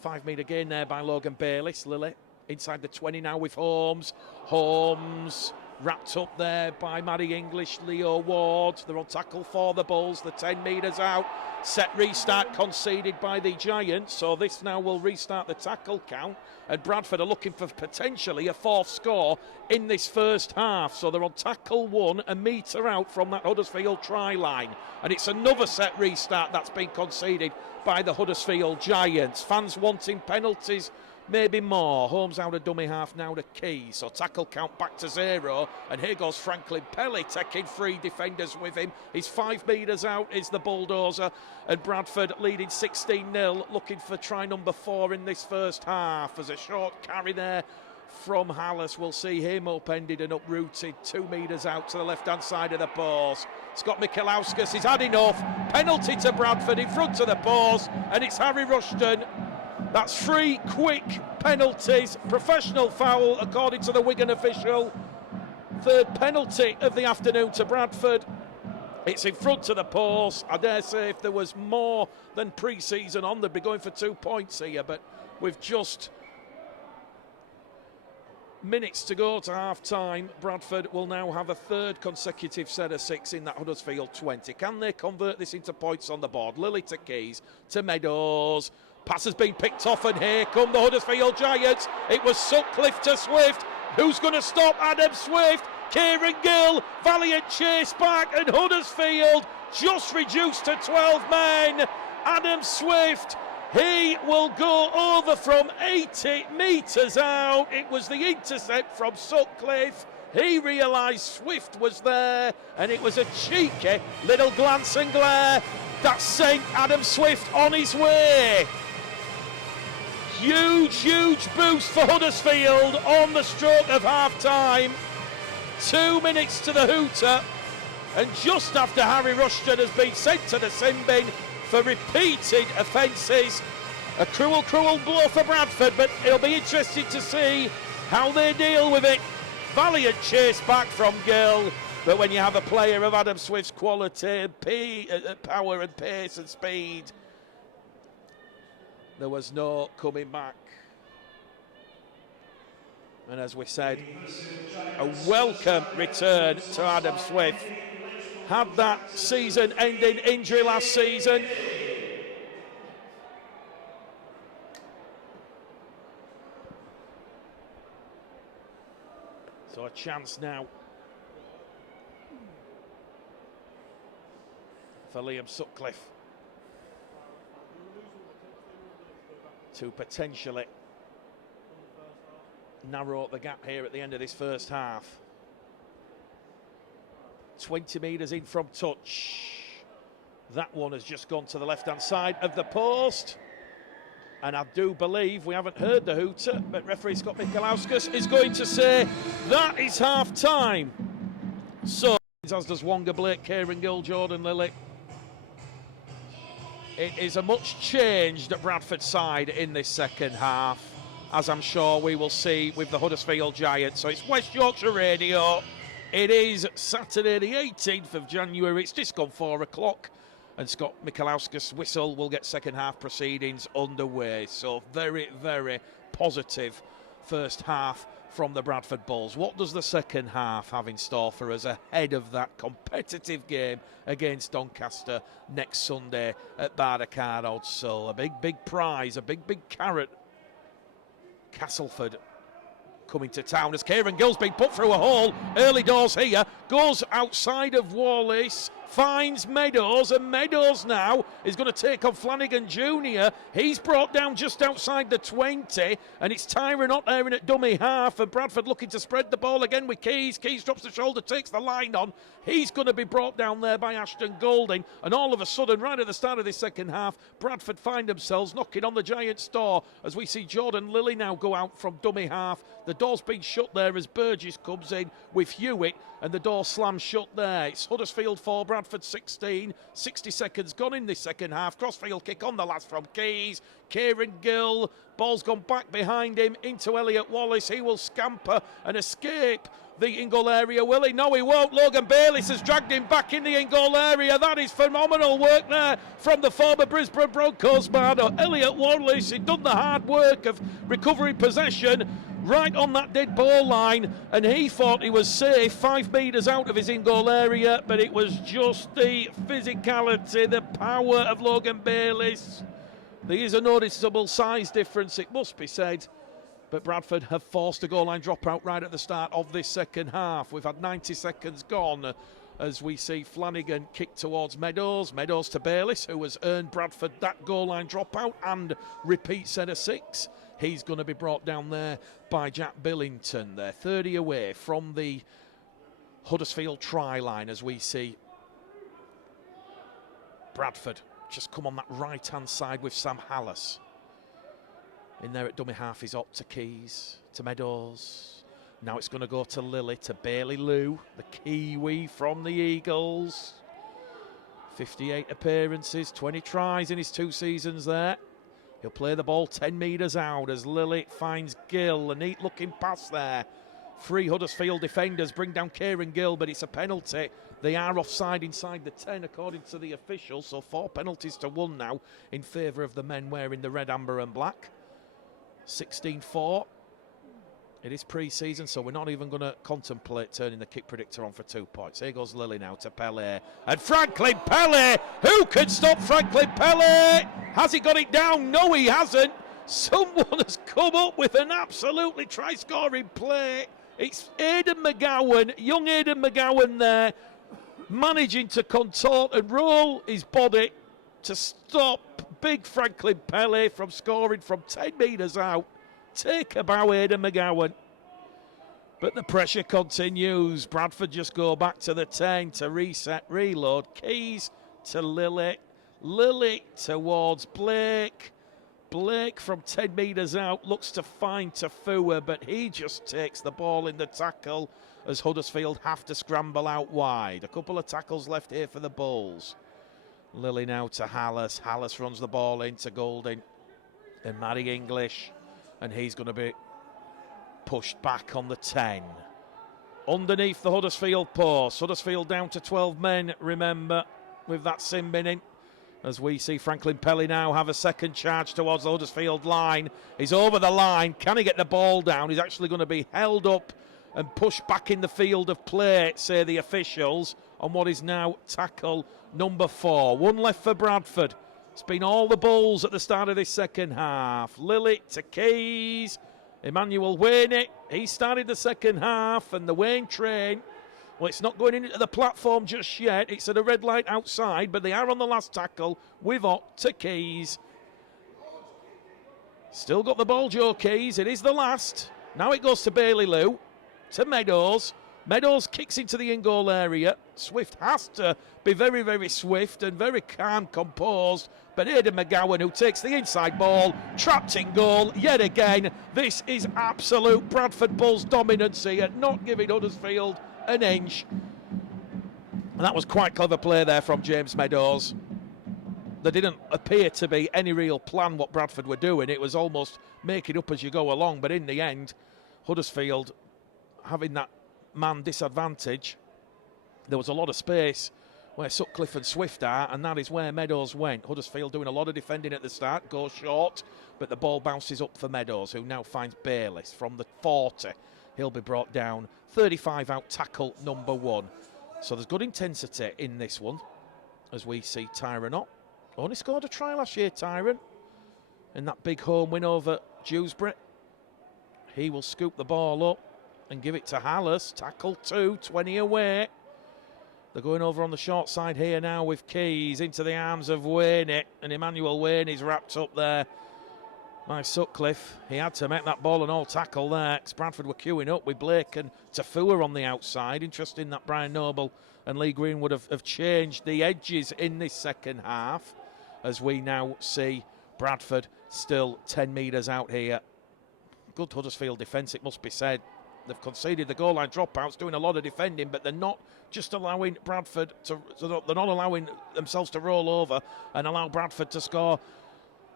5 metre gain there by Logan Bayliss. Lily inside the 20 now with Holmes. Holmes wrapped up there by Maddie English, Leo Ward. They're on tackle for the Bulls. The 10 metres out. Set restart conceded by the Giants. So this now will restart the tackle count. And Bradford are looking for potentially a 4th score in this first half. So they're on tackle 1, a metre out from that Huddersfield try line. And it's another set restart that's been conceded by the Huddersfield Giants. Fans wanting penalties, maybe more. Holmes out of dummy half now to Keys. So tackle count back to 0. And here goes Franklin Pelly taking 3 defenders with him. He's 5 metres out is the Bulldozer. And Bradford leading 16-0, looking for try number 4 in this first half. As a short carry there from Hallas. We'll see him upended and uprooted 2 metres out to the left-hand side of the post. Scott Michalauskas, he's had enough. Penalty to Bradford in front of the post. And it's Harry Rushton That's 3 quick penalties. Professional foul, according to the Wigan official. 3rd penalty of the afternoon to Bradford. It's in front of the post. I dare say if there was more than pre-season on, they'd be going for 2 points here. But with just minutes to go to half-time, Bradford will now have a 3rd consecutive set of 6 in that Huddersfield 20. Can they convert this into points on the board? Lily to Keys, to Meadows. Pass has been picked off, and here come the Huddersfield Giants. It was Sutcliffe to Swift. Who's going to stop Adam Swift? Kieran Gill, valiant chase back, and Huddersfield just reduced to 12 men. Adam Swift, he will go over from 80 metres out. It was the intercept from Sutcliffe. He realised Swift was there, and it was a cheeky little glance and glare that sent Adam Swift on his way. Huge boost for Huddersfield on the stroke of half-time. 2 minutes to the hooter, and just after Harry Rushton has been sent to the sin bin for repeated offences. A cruel blow for Bradford, but it'll be interesting to see how they deal with it. Valiant chase back from Gill, but when you have a player of Adam Swift's quality, power and pace and speed, there was no coming back. And as we said, a welcome return to Adam Swift. Had that season-ending injury last season. So a chance now for Liam Sutcliffe to potentially narrow the gap here at the end of this first half. 20 metres in from touch. That one has just gone to the left-hand side of the post. And I do believe, we haven't heard the hooter, but referee Scott Michalauskas is going to say that is half-time. So, as does Wonga Blake, Kieran Gill, Jordan Lilly. It is a much changed Bradford side in this second half, as I'm sure we will see with the Huddersfield Giants. So it's West Yorkshire Radio. It is Saturday the 18th of January. It's just gone 4 o'clock. And Scott Michalauskas' whistle will get second half proceedings underway. So very positive first half from the Bradford Bulls. What does the second half have in store for us ahead of that competitive game against Doncaster next Sunday at Barbican Odds? So a big prize, a big carrot. Castleford coming to town as Kieran Gill's been put through a hole. Early doors here, goes outside of Wallace, finds Meadows, and Meadows now is going to take on Flanagan Jr. He's brought down just outside the 20, and it's Tyrone up there in at dummy half, and Bradford looking to spread the ball again with Keys. Keys drops the shoulder, takes the line on. He's going to be brought down there by Ashton Golding, and all of a sudden, right at the start of this second half, Bradford find themselves knocking on the Giants' door as we see Jordan Lilly now go out from dummy half. The door's been shut there as Burgess comes in with Hewitt, and the door slams shut there. It's Huddersfield 4, Bradford 16. 60 seconds gone in this second half. Crossfield kick on the last from Keys. Kieran Gill, ball's gone back behind him into Elliot Wallace. He will scamper and escape the in-goal area, will he? No, he won't. Logan Bayliss has dragged him back in the in-goal area. That is phenomenal work there from the former Brisbane Broncos man. Elliot Wallace, he'd done the hard work of recovering possession right on that dead ball line, and he thought he was safe 5 metres out of his in-goal area, but it was just the physicality, the power of Logan Bayliss. There is a noticeable size difference, it must be said, but Bradford have forced a goal line dropout right at the start of this second half. We've had 90 seconds gone as we see Flanagan kick towards Meadows. Meadows to Bayliss, who has earned Bradford that goal line dropout and repeat set of 6. He's going to be brought down there by Jack Billington. They're 30 away from the Huddersfield try line as we see Bradford just come on that right-hand side with Sam Hallas. In there at dummy half is up to Keys, to Meadows. Now it's going to go to Lilly, to Bailey Lou, the Kiwi from the Eagles. 58 appearances, 20 tries in his 2 seasons there. He'll play the ball 10 metres out as Lily finds Gill. A neat looking pass there. 3 Huddersfield defenders bring down Kieran Gill, but it's a penalty. They are offside inside the 10 according to the officials, so 4 penalties to 1 now in favour of the men wearing the red, amber and black. 16-4. It is pre-season, so we're not even going to contemplate turning the kick predictor on for 2 points. Here goes Lily now to Pele. And Franklin Pele! Who can stop Franklin Pele? Has he got it down? No, he hasn't. Someone has come up with an absolutely try-scoring play. It's Aidan McGowan, young Aidan McGowan there, managing to contort and roll his body to stop big Franklin Pele from scoring from 10 metres out. Take a bow, Aidan McGowan. But the pressure continues. Bradford just go back to the 10 to reset, reload. Keys to Lily. Lily towards Blake. Blake from 10 metres out looks to find Tafua, but he just takes the ball in the tackle as Huddersfield have to scramble out wide. A couple of tackles left here for the Bulls. Lily now to Hallis. Hallis runs the ball into Golding and Matty English, and he's going to be pushed back on the 10. Underneath the Huddersfield post. Huddersfield down to 12 men, remember, with that sin binning. As we see Franklin Pele now have a second charge towards the Huddersfield line. He's over the line. Can he get the ball down? He's actually going to be held up and pushed back in the field of play, say the officials, on what is now tackle number 4. 1 left for Bradford. It's been all the Bulls at the start of this second half. Lily to Keys. Emmanuel Wayne. He started the second half, and the Wayne train, well, it's not going into the platform just yet. It's at a red light outside, but they are on the last tackle with Ott to Keys. Still got the ball, Joe Keys. It is the last. Now it goes to Bailey Lou, to Meadows. Meadows kicks into the in-goal area. Swift has to be very, very swift and very calm, composed. But Aidan McGowan, who takes the inside ball, trapped in goal yet again. This is absolute Bradford Bulls dominance here, not giving Huddersfield an inch. And that was quite clever play there from James Meadows. There didn't appear to be any real plan what Bradford were doing. It was almost make it up as you go along. But in the end, Huddersfield having that man disadvantage, there was a lot of space where Sutcliffe and Swift are, and that is where Meadows went. Huddersfield doing a lot of defending at the start, goes short, but the ball bounces up for Meadows, who now finds Bayliss from the 40. He'll be brought down. 35 out tackle number 1. So there's good intensity in this one, as we see Tyrone Ott. Only scored a try last year, Tyrone, in that big home win over Dewsbury. He will scoop the ball up and give it to Hallis. Tackle 2, 20 away. They're going over on the short side here now with Keys into the arms of Wayne, and Emmanuel Wayne is wrapped up there by Sutcliffe. He had to make that ball and all tackle there. Bradford were queuing up with Blake and Tafua on the outside. Interesting that Brian Noble and Lee Greenwood have changed the edges in this second half, as we now see Bradford still 10 metres out here. Good Huddersfield defence, it must be said. They've conceded the goal line dropouts, doing a lot of defending, but they're not just allowing Bradford to, they're not allowing themselves to roll over and allow Bradford to score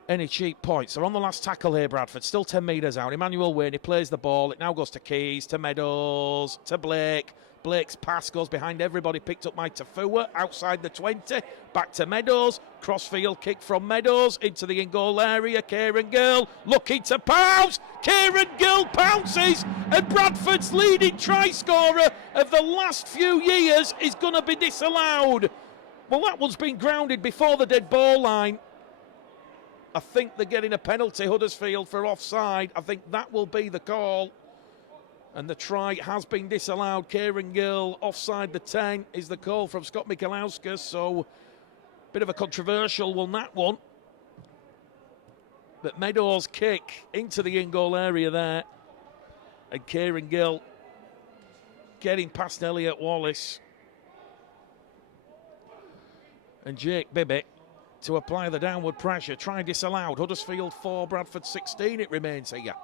any cheap points. They're on the last tackle here, Bradford, still 10 metres out. Emmanuel Wayne, he plays the ball. It now goes to Keys, to Meadows, to Blake. Blake's pass goes behind everybody, picked up by Tafua, outside the 20, back to Meadows, crossfield kick from Meadows, into the in-goal area, Kieran Gill, looking to pounce, Kieran Gill pounces, and Bradford's leading try scorer of the last few years is going to be disallowed. Well, that one's been grounded before the dead ball line. I think they're getting a penalty, Huddersfield, for offside. I think that will be the call. And the try has been disallowed. Kieran Gill offside the 10 is the call from Scott Michalauskas. So, bit of a controversial one, that one. But Meadows' kick into the in-goal area there. And Kieran Gill getting past Elliot Wallace. And Jake Bibbett to apply the downward pressure. Try disallowed. Huddersfield 4, Bradford 16 it remains here.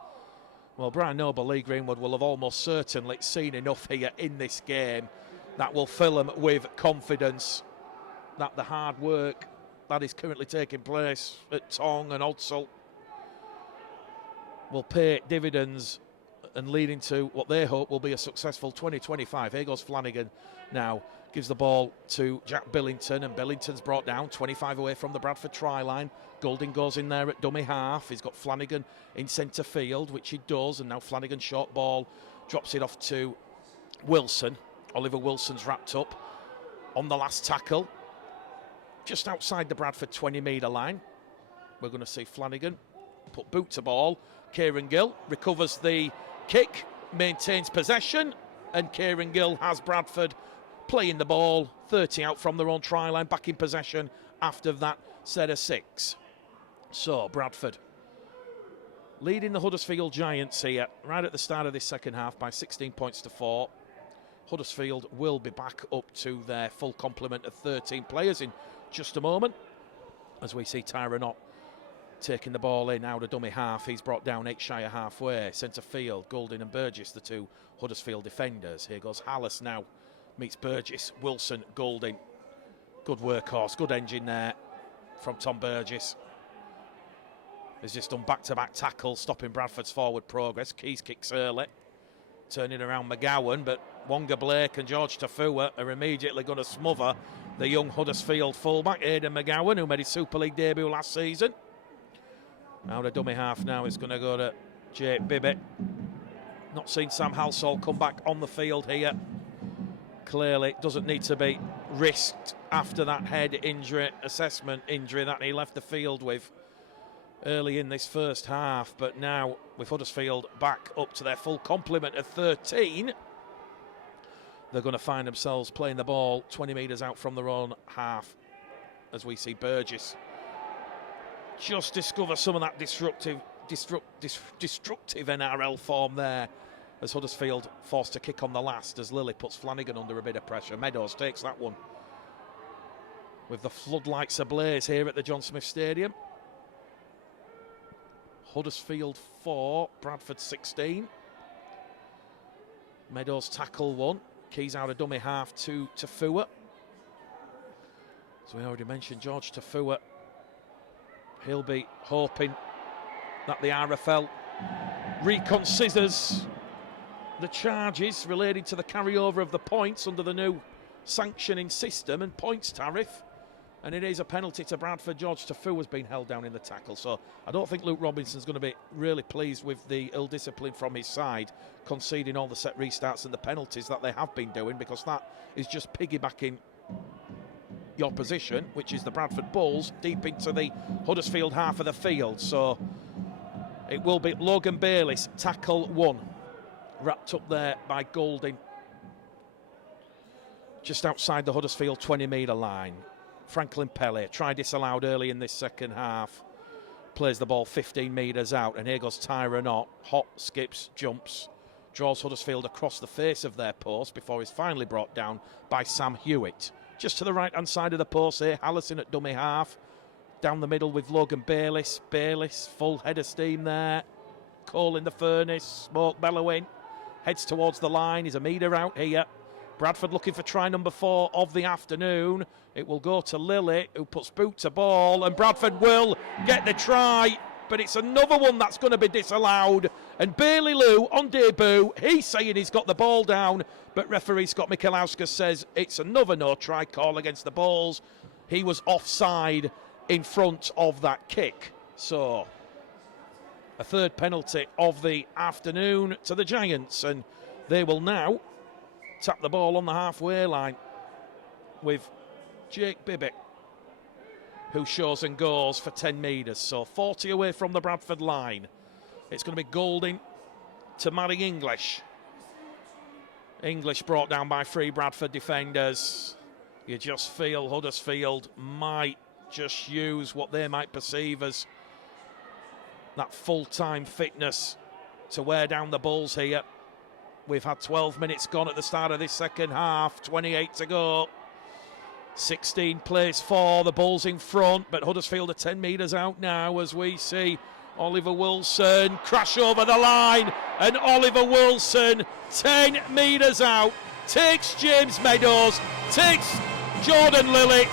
Well, Brian Noble, Lee Greenwood will have almost certainly seen enough here in this game that will fill them with confidence that the hard work that is currently taking place at Tong and Odsal will pay dividends and leading to what they hope will be a successful 2025. Here goes Flanagan now, gives the ball to Jack Billington, and Billington's brought down 25 away from the Bradford try line. Goulding goes in there at dummy half. He's got Flanagan in centre field, which he does, and now Flanagan short ball, drops it off to Wilson. Oliver Wilson's wrapped up on the last tackle, just outside the Bradford 20-metre line. We're going to see Flanagan put boot to ball. Kieran Gill recovers the kick, maintains possession, and Kieran Gill has Bradford playing the ball 30 out from their own try line, back in possession after that set of 6. So Bradford leading the Huddersfield Giants here right at the start of this second half by 16 points to 4. Huddersfield will be back up to their full complement of 13 players in just a moment, as we see Tyrone Ott taking the ball in out of dummy half. He's brought down 8 shy of halfway. Centre field, Goulding and Burgess, the two Huddersfield defenders. Here goes Hallis now, meets Burgess. Wilson, Goulding. Good workhorse, good engine there from Tom Burgess. He's just done back-to-back tackles, stopping Bradford's forward progress. Keys kicks early, turning around McGowan, but Wonga Blake and George Tafua are immediately going to smother the young Huddersfield fullback, Aidan McGowan, who made his Super League debut last season. Out of dummy half now, it's going to go to Jake Bibbett. Not seen Sam Halsall come back on the field here. Clearly doesn't need to be risked after that head injury, assessment injury that he left the field with early in this first half. But now, with Huddersfield back up to their full complement of 13, they're going to find themselves playing the ball 20 metres out from their own half, as we see Burgess just discover some of that destructive NRL form there, as Huddersfield forced to kick on the last, as Lilly puts Flanagan under a bit of pressure. Meadows takes that one with the floodlights ablaze here at the John Smith Stadium. Huddersfield 4, Bradford 16. Meadows tackle 1. Keys out of dummy half to Tafua. So we already mentioned George Tafua. He'll be hoping that the RFL reconsiders the charges related to the carryover of the points under the new sanctioning system and points tariff. And it is a penalty to Bradford. George Tafua has been held down in the tackle. So I don't think Luke Robinson's going to be really pleased with the ill discipline from his side, conceding all the set restarts and the penalties that they have been doing, because that is just piggybacking your position, which is the Bradford Bulls, deep into the Huddersfield half of the field. So it will be Logan Bayliss, tackle 1, wrapped up there by Goulding, just outside the Huddersfield 20-metre line. Franklin Pelly, try disallowed early in this second half, plays the ball 15 metres out, and here goes Tyrone Ott. Hot, skips, jumps, draws Huddersfield across the face of their post before he's finally brought down by Sam Hewitt. Just to the right-hand side of the post here, Hallison at dummy half. Down the middle with Logan Bayliss. Bayliss, full head of steam there. Coal in the furnace, smoke bellowing. Heads towards the line, he's a metre out here. Bradford looking for try number 4 of the afternoon. It will go to Lilly, who puts boot to ball, and Bradford will get the try, but it's another one that's going to be disallowed. And Bailey Lou on debut, he's saying he's got the ball down, but referee Scott Michalauskas says it's another no-try call against the Bulls. He was offside in front of that kick. So a third penalty of the afternoon to the Giants, and they will now tap the ball on the halfway line with Jake Bibbett, who shows and goes for 10 metres. So 40 away from the Bradford line. It's going to be Goulding to Matty English. English brought down by 3 Bradford defenders. You just feel Huddersfield might just use what they might perceive as that full-time fitness to wear down the Bulls here. We've had 12 minutes gone at the start of this second half, 28 to go. 16 plays for the Bulls in front, but Huddersfield are 10 metres out now, as we see Oliver Wilson crash over the line, and Oliver Wilson 10 metres out, takes James Meadows, takes Jordan Lilly.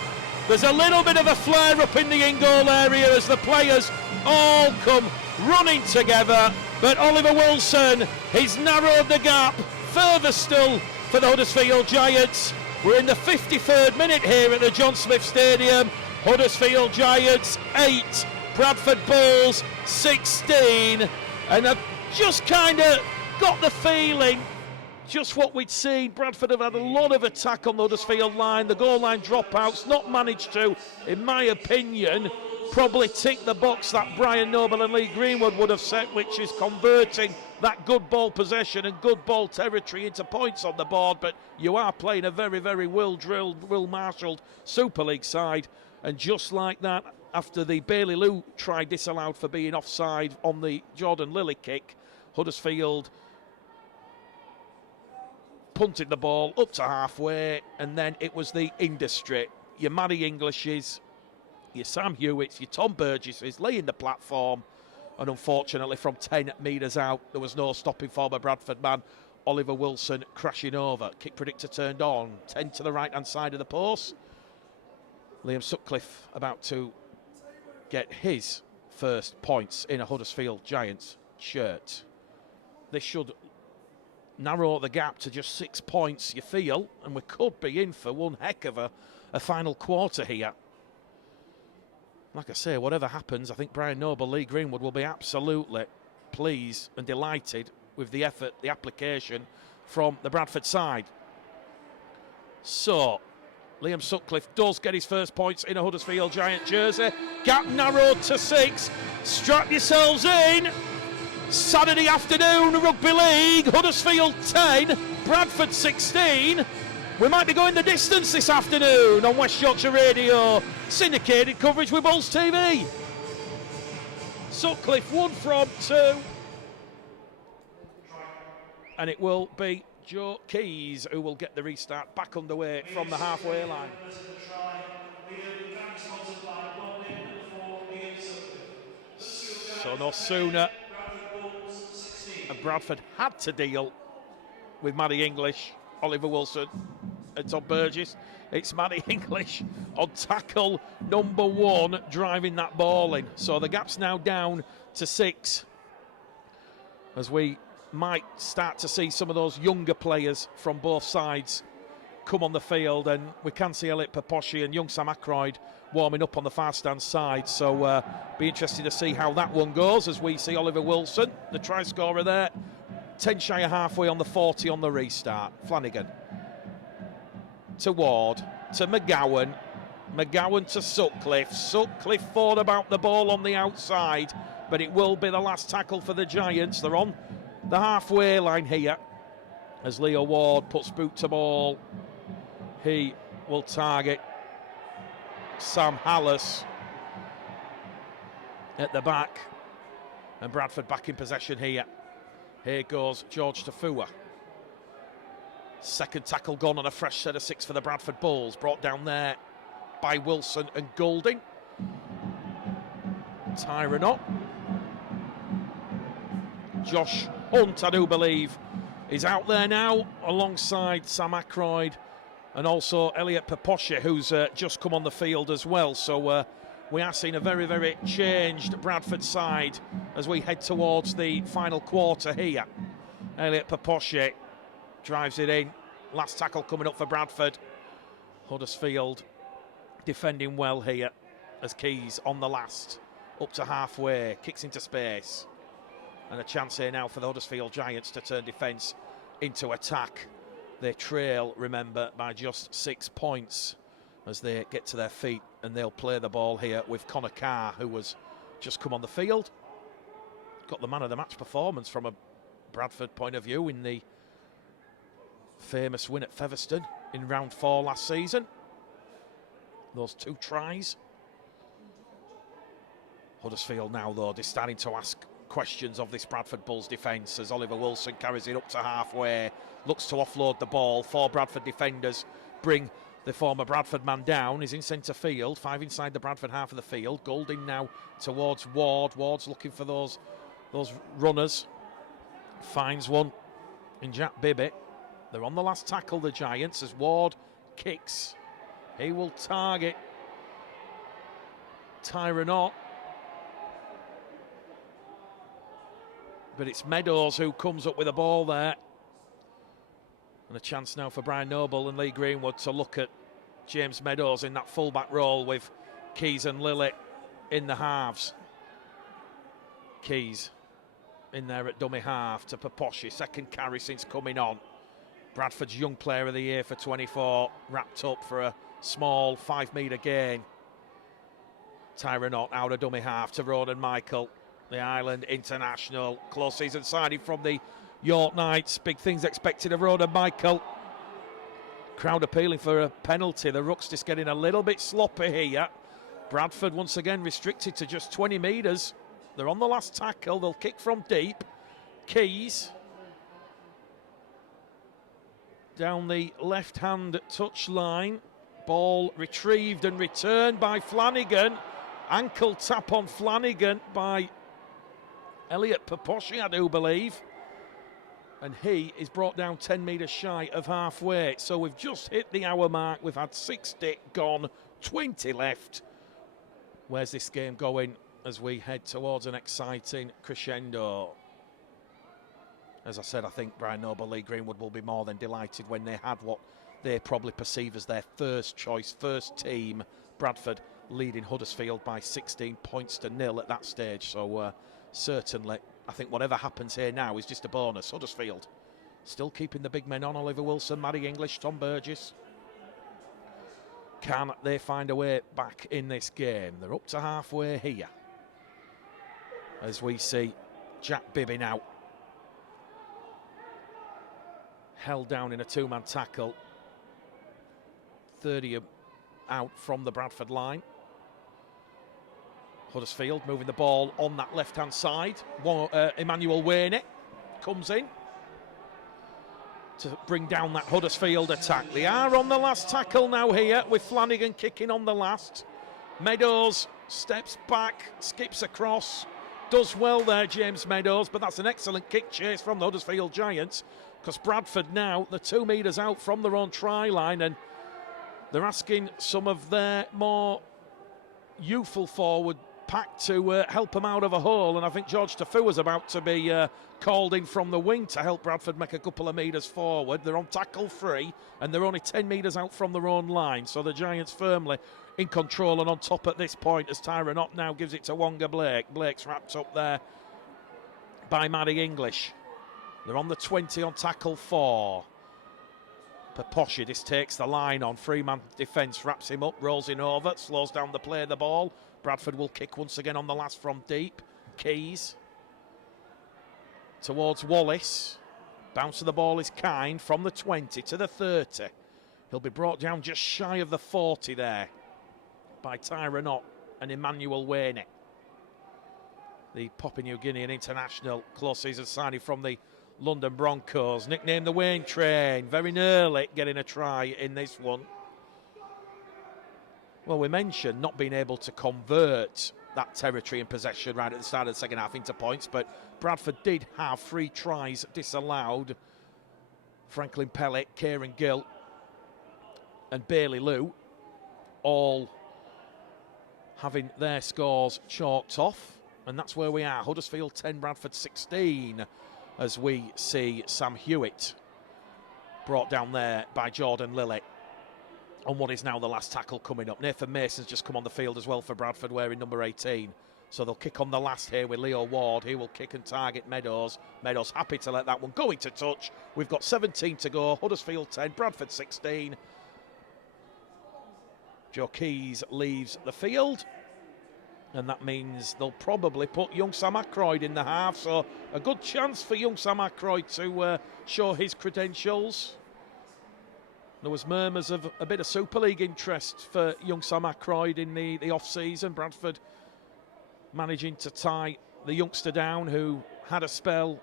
There's a little bit of a flare up in the in-goal area as the players all come running together. But Oliver Wilson, he's narrowed the gap further still for the Huddersfield Giants. We're in the 53rd minute here at the John Smith Stadium. Huddersfield Giants 8, Bradford Bulls 16. And I've just kind of got the feeling, just what we'd seen. Bradford have had a lot of attack on the Huddersfield line. The goal line dropouts, not managed to, in my opinion, probably tick the box that Brian Noble and Lee Greenwood would have set, which is converting that good ball possession and good ball territory into points on the board. But you are playing a very, very well-drilled, well-marshalled Super League side. And just like that, after the Bailey Lou try disallowed for being offside on the Jordan Lilly kick, Huddersfield punted the ball up to halfway, and then it was the industry. Your Matty Englishes, your Sam Hewitts, your Tom Burgesses laying the platform, and unfortunately from 10 metres out there was no stopping former Bradford man Oliver Wilson crashing over. Kick predictor turned on, 10 to the right hand side of the post. Liam Sutcliffe about to get his first points in a Huddersfield Giants shirt. This should narrow the gap to just 6 points, you feel, and we could be in for one heck of a final quarter here. Like I say, whatever happens, I think Brian Noble, Lee Greenwood will be absolutely pleased and delighted with the effort, the application from the Bradford side. So, Liam Sutcliffe does get his first points in a Huddersfield Giant jersey. Gap narrowed to 6. Strap yourselves in. Saturday afternoon, Rugby League, Huddersfield 10, Bradford 16. We might be going the distance this afternoon on West Yorkshire Radio. Syndicated coverage with Bulls TV. Sutcliffe 1 from 2. And it will be Joe Keys who will get the restart back underway from the halfway line. So no sooner have Bradford had to deal with Matty English, Oliver Wilson and Tom Burgess. It's Matty English on tackle number 1 driving that ball in. So the gap's now down to 6 as we might start to see some of those younger players from both sides come on the field, and we can see Elliot Paposhi and young Sam Ackroyd warming up on the far stand side. So be interested to see how that one goes as we see Oliver Wilson, the try scorer there, 10 shy of halfway on the 40 on the restart. Flanagan to Ward, to McGowan, McGowan to Sutcliffe. Sutcliffe thought about the ball on the outside, but it will be the last tackle for the Giants. They're on the halfway line here as Leo Ward puts boot to ball. He will target Sam Hallis at the back, and Bradford back in possession here. Here goes George Tafua. Second tackle gone on a fresh set of 6 for the Bradford Bulls, brought down there by Wilson and Goulding. Tyranot. Josh Hunt, I do believe, is out there now alongside Sam Ackroyd and also Elliot Paposhi, who's just come on the field as well. So we are seeing a very, very changed Bradford side as we head towards the final quarter here. Elliot Paposhi drives it in. Last tackle coming up for Bradford. Huddersfield defending well here as Keys on the last. Up to halfway, kicks into space. And a chance here now for the Huddersfield Giants to turn defence into attack. They trail, remember, by just 6 points as they get to their feet, and they'll play the ball here with Connor Carr, who was just come on the field. Got the man of the match performance from a Bradford point of view in the famous win at Featherstone in round 4 last season. Those 2 tries. Huddersfield now, though, they're starting to ask questions of this Bradford Bulls defence as Oliver Wilson carries it up to halfway, looks to offload the ball. 4 Bradford defenders bring the former Bradford man down. He's in centre field, 5 inside the Bradford half of the field. Goulding now towards Ward. Ward's looking for those runners. Finds one in Jack Bibbett. They're on the last tackle, the Giants, as Ward kicks. He will target Tyranot. But it's Meadows who comes up with the ball there. And a chance now for Brian Noble and Lee Greenwood to look at James Meadows in that full-back role with Keys and Lilley in the halves. Keys in there at dummy half to Paposhi, second carry since coming on. Bradford's Young Player of the Year for 24, wrapped up for a small 5-metre gain. Tyrone Ott out of dummy half to Ronan Michael, the Ireland international, close season signing from the York Knights. Big things expected of Ronan Michael. Crowd appealing for a penalty. The Ruck's just getting a little bit sloppy here. Bradford once again restricted to just 20 metres. They're on the last tackle. They'll kick from deep. Keys down the left-hand touch line. Ball retrieved and returned by Flanagan. Ankle tap on Flanagan by Elliot Paposhi, I do believe. And he is brought down 10 metres shy of halfway. So we've just hit the hour mark. We've had 60 gone, 20 left. Where's this game going as we head towards an exciting crescendo? As I said, I think Brian Noble, Lee Greenwood will be more than delighted when they had what they probably perceive as their first choice, first team. Bradford leading Huddersfield by 16 points to 0 at that stage. So certainly, I think whatever happens here now is just a bonus. Huddersfield still keeping the big men on. Oliver Wilson, Matty English, Tom Burgess. Can they find a way back in this game? They're up to halfway here. As we see Jack Bibby now held down in a two-man tackle. 30 out from the Bradford line. Huddersfield moving the ball on that left-hand side. Emmanuel Wainey comes in to bring down that Huddersfield attack. They are on the last tackle now here with Flanagan kicking on the last. Meadows steps back, skips across, does well there, James Meadows, but that's an excellent kick chase from the Huddersfield Giants, because Bradford now, they're 2 metres out from their own try line, and they're asking some of their more youthful forward pack to help them out of a hole, and I think George Tafu is about to be called in from the wing to help Bradford make a couple of metres forward. They're on tackle free, and they're only 10 metres out from their own line, so the Giants firmly in control and on top at this point as Tyrone Ott now gives it to Wonga Blake. Blake's wrapped up there by Matty English. They're on the 20 on tackle 4. Paposhi, this takes the line on. Three-man defence, wraps him up, rolls him over, slows down the play of the ball. Bradford will kick once again on the last from deep. Keys towards Wallace. Bounce of the ball is kind from the 20 to the 30. He'll be brought down just shy of the 40 there by Tyrone Ott and Emmanuel Wainey, the Papua New Guinean international, close season signing from the London Broncos, nicknamed the Wayne Train. Very nearly getting a try in this one. Well, we mentioned not being able to convert that territory and possession right at the start of the second half into points, but Bradford did have 3 tries disallowed. Franklin Pellet, Kieran Gill and Bailey Liu all having their scores chalked off, and that's where we are. Huddersfield 10, Bradford 16, as we see Sam Hewitt brought down there by Jordan Lilley on what is now the last tackle coming up. Nathan Mason's just come on the field as well for Bradford, wearing number 18. So they'll kick on the last here with Leo Ward. He will kick and target Meadows. Meadows happy to let that one go into touch. We've got 17 to go. Huddersfield 10, Bradford 16. Joe Keys leaves the field, and that means they'll probably put young Sam Ackroyd in the half, so a good chance for young Sam Ackroyd to show his credentials. There was murmurs of a bit of Super League interest for young Sam Ackroyd in the off-season. Bradford managing to tie the youngster down, who had a spell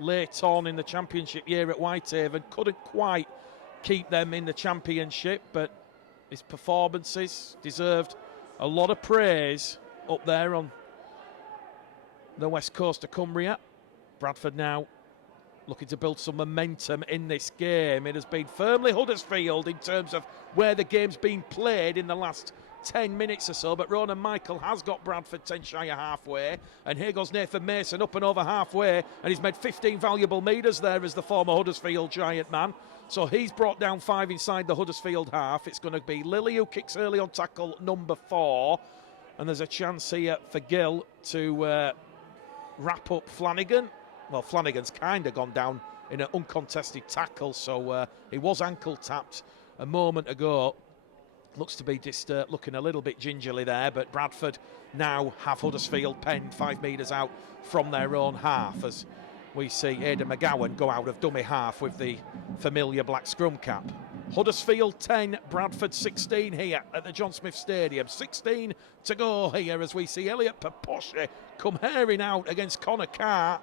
late on in the championship year at Whitehaven. Couldn't quite keep them in the championship, but his performances deserved a lot of praise up there on the west coast of Cumbria. Bradford now looking to build some momentum in this game. It has been firmly Huddersfield in terms of where the game's been played in the last 10 minutes or so, but Ronan Michael has got Bradford 10 shy of halfway, and here goes Nathan Mason up and over halfway, and he's made 15 valuable metres there as the former Huddersfield Giant man. So he's brought down 5 inside the Huddersfield half. It's going to be Lilly who kicks early on tackle number 4, and there's a chance here for Gill to wrap up Flanagan. Well, Flanagan's kind of gone down in an uncontested tackle, so he was ankle tapped a moment ago. Looks to be just looking a little bit gingerly there, but Bradford now have Huddersfield penned 5 metres out from their own half as we see Aidan McGowan go out of dummy half with the familiar black scrum cap. Huddersfield 10, Bradford 16 here at the John Smith Stadium. 16 to go here as we see Elliot Paposhe come herring out against Connor Carr.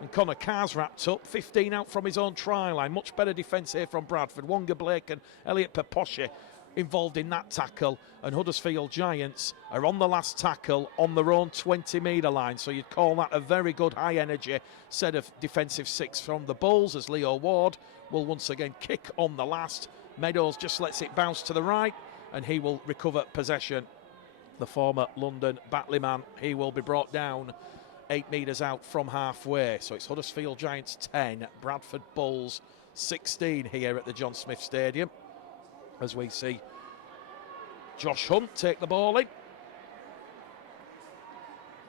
And Connor Carr's wrapped up, 15 out from his own try line. Much better defence here from Bradford. Wonga Blake and Elliot Paposhe involved in that tackle, and Huddersfield Giants are on the last tackle on their own 20-metre line, so you'd call that a very good high energy set of defensive 6 from the Bulls, as Leo Ward will once again kick on the last. Meadows just lets it bounce to the right and he will recover possession. The former London Batley man, he will be brought down 8 metres out from halfway. So it's Huddersfield Giants 10, Bradford Bulls 16 here at the John Smith Stadium. As we see Josh Hunt take the ball in.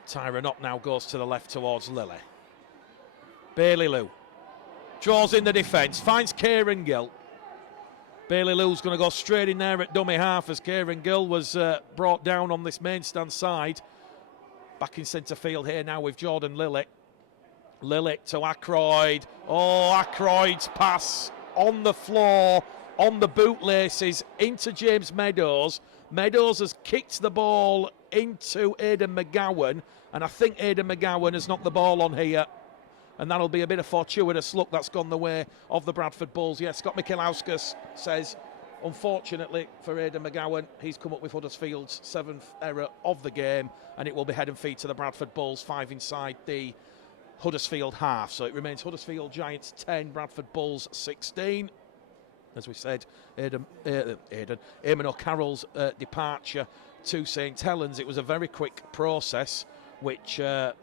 Tyron Ott now goes to the left towards Lilly. Bailey Lou draws in the defence, finds Kieran Gill. Bailey Lou's going to go straight in there at dummy half as Kieran Gill was brought down on this main stand side. Back in centre field here now with Jordan Lilly. Lilly to Ackroyd. Oh, Ackroyd's pass on the floor, on the bootlaces, into James Meadows. Meadows has kicked the ball into Aidan McGowan, and I think Aidan McGowan has knocked the ball on here, and that'll be a bit of fortuitous luck that's gone the way of the Bradford Bulls. Yes, Scott Michelauskas says, unfortunately for Aidan McGowan, he's come up with Huddersfield's 7th error of the game, and it will be head and feet to the Bradford Bulls, 5 inside the Huddersfield half. So it remains Huddersfield Giants 10, Bradford Bulls 16. As we said, Eamon O'Carroll's departure to St Helens, it was a very quick process, which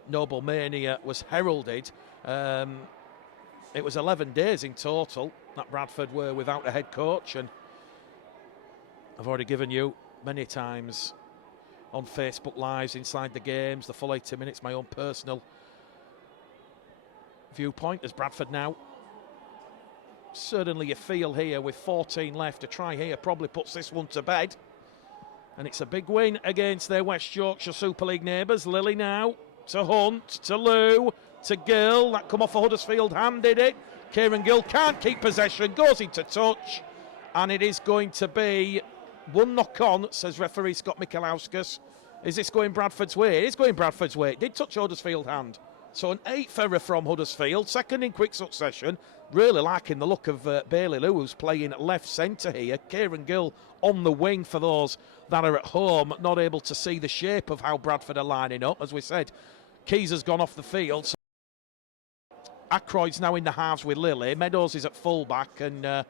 Noble Mania was heralded. It was 11 days in total that Bradford were without a head coach, and I've already given you many times on Facebook Lives inside the games, the full 80 minutes, my own personal viewpoint as Bradford now. Certainly you feel here with 14 left, a try here probably puts this one to bed. And it's a big win against their West Yorkshire Super League neighbours. Lilly now to Hunt, to Lou, to Gill. That come off a Huddersfield hand, did it? Kieran Gill can't keep possession, goes into touch. And it is going to be one knock on, says referee Scott Michelauskas. Is this going Bradford's way? It is going Bradford's way. It did touch Huddersfield hand. So an 8th error from Huddersfield, second in quick succession. Really liking the look of Bailey Lou, who's playing left centre here. Kieran Gill on the wing for those that are at home, not able to see the shape of how Bradford are lining up. As we said, Keys has gone off the field. So Ackroyd's now in the halves with Lilly. Meadows is at full-back, and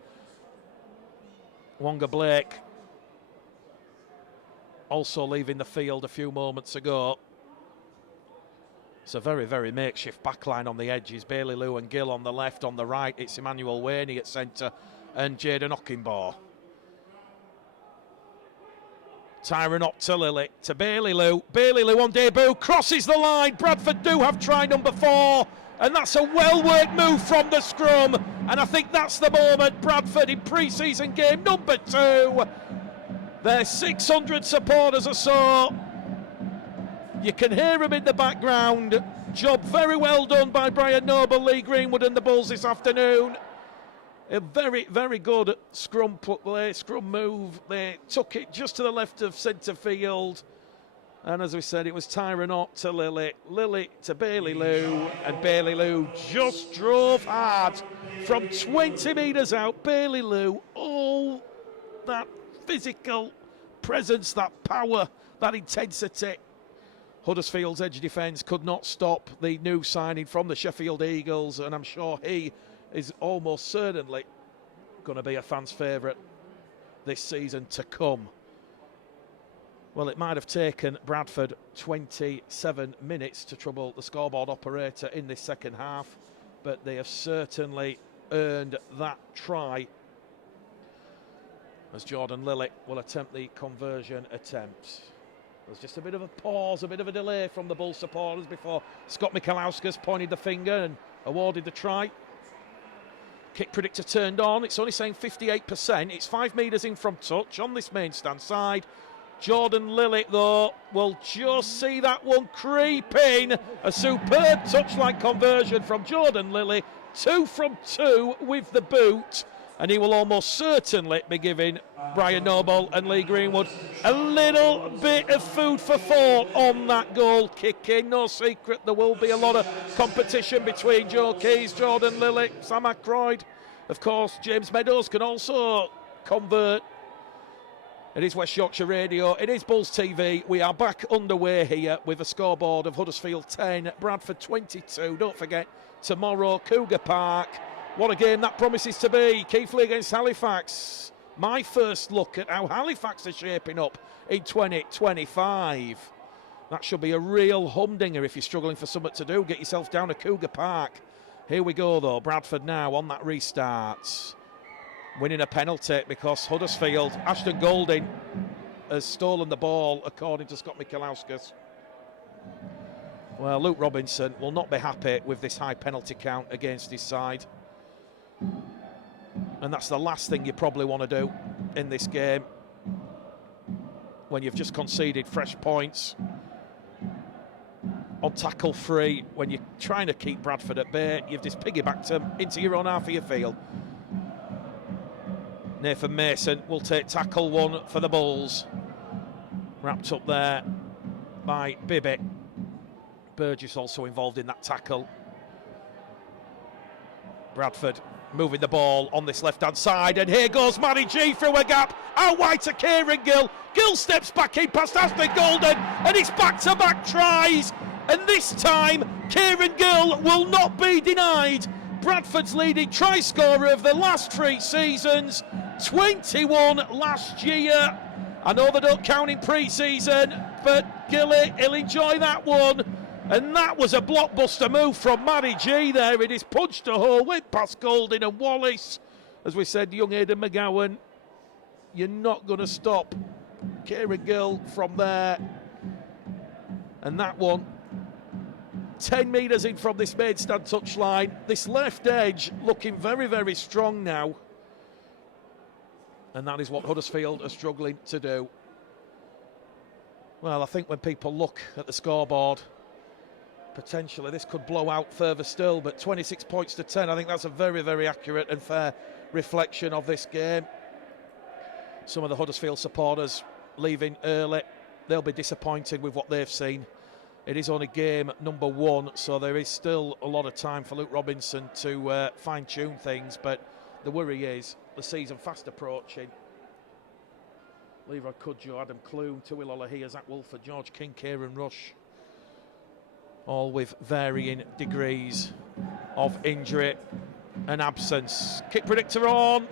Wonga Blake also leaving the field a few moments ago. It's a very, very makeshift backline on the edges. Bailey Lou and Gill on the left. On the right, it's Emmanuel Waney at centre and Jaden Ockenbaugh. Tyron Ott to Lilly, to Bailey Lou. Bailey Lou on debut, crosses the line. Bradford do have try number 4. And that's a well-worked move from the scrum. And I think that's the moment. Bradford in pre-season game number 2. Their 600 supporters or so. You can hear him in the background. Job very well done by Brian Noble, Lee Greenwood and the Bulls this afternoon. A very, very good scrum play, scrum move. They took it just to the left of centre field. And as we said, it was Tyron Ott to Lilly, Lilly to Bailey Lou, and Bailey Lou just drove hard from 20 metres out. Bailey Lou, all that physical presence, that power, that intensity. Huddersfield's edge defence could not stop the new signing from the Sheffield Eagles, and I'm sure he is almost certainly going to be a fan's favourite this season to come. Well, it might have taken Bradford 27 minutes to trouble the scoreboard operator in this second half, but they have certainly earned that try, as Jordan Lilly will attempt the conversion attempts. There's just a bit of a pause, a bit of a delay from the Bull supporters before Scott Michalowskis pointed the finger and awarded the try. Kick predictor turned on. It's only saying 58%. It's 5 metres in from touch on this main stand side. Jordan Lilly, though, will just see that one creep in. A superb touchline conversion from Jordan Lilly. 2 from 2 with the boot. And he will almost certainly be giving Brian Noble and Lee Greenwood a little bit of food for thought on that goal kicking. No secret there will be a lot of competition between Joe Keys, Jordan Lilly, Sam Ackroyd. Of course, James Meadows can also convert. It is West Yorkshire Radio, it is Bulls TV. We are back underway here with a scoreboard of Huddersfield 10, Bradford 22. Don't forget, tomorrow, Cougar Park. What a game that promises to be. Keighley against Halifax. My first look at how Halifax are shaping up in 2025. That should be a real humdinger if you're struggling for something to do. Get yourself down to Cougar Park. Here we go, though. Bradford now on that restart. Winning a penalty because Huddersfield, Ashton Golding, has stolen the ball, according to Scott Michalowskis. Well, Luke Robinson will not be happy with this high penalty count against his side. And that's the last thing you probably want to do in this game when you've just conceded fresh points on tackle free. When you're trying to keep Bradford at bay, you've just piggybacked them into your own half of your field. Nathan Mason will take tackle one for the Bulls. Wrapped up there by Bibby. Burgess also involved in that tackle. Bradford moving the ball on this left-hand side, and here goes Matty G through a gap, out wide to Kieran Gill. Gill steps back in past Ashton Golden, and it's back-to-back tries, and this time Kieran Gill will not be denied. Bradford's leading try scorer of the last 3 seasons, 21 last year. I know they don't count in pre-season, but Gilly, he'll enjoy that one. And that was a blockbuster move from Matty G there. It is punched a hole, went past Golding and Wallace. As we said, young Aidan McGowan, you're not going to stop Kieran Gill from there. And that one, 10 metres in from this main stand touchline. This left edge looking very, very strong now. And that is what Huddersfield are struggling to do. Well, I think when people look at the scoreboard, potentially this could blow out further still, but 26 points to 10, I think that's a very, very accurate and fair reflection of this game. Some of the Huddersfield supporters leaving early, they'll be disappointed with what they've seen. It is only game number 1, so there is still a lot of time for Luke Robinson to fine-tune things, but the worry is the season fast approaching. Leroy Cudjoe, Adam Clune, Tui Lolohea, Zach Wolford, George King, Kieran Rush, all with varying degrees of injury and absence. Kick predictor on.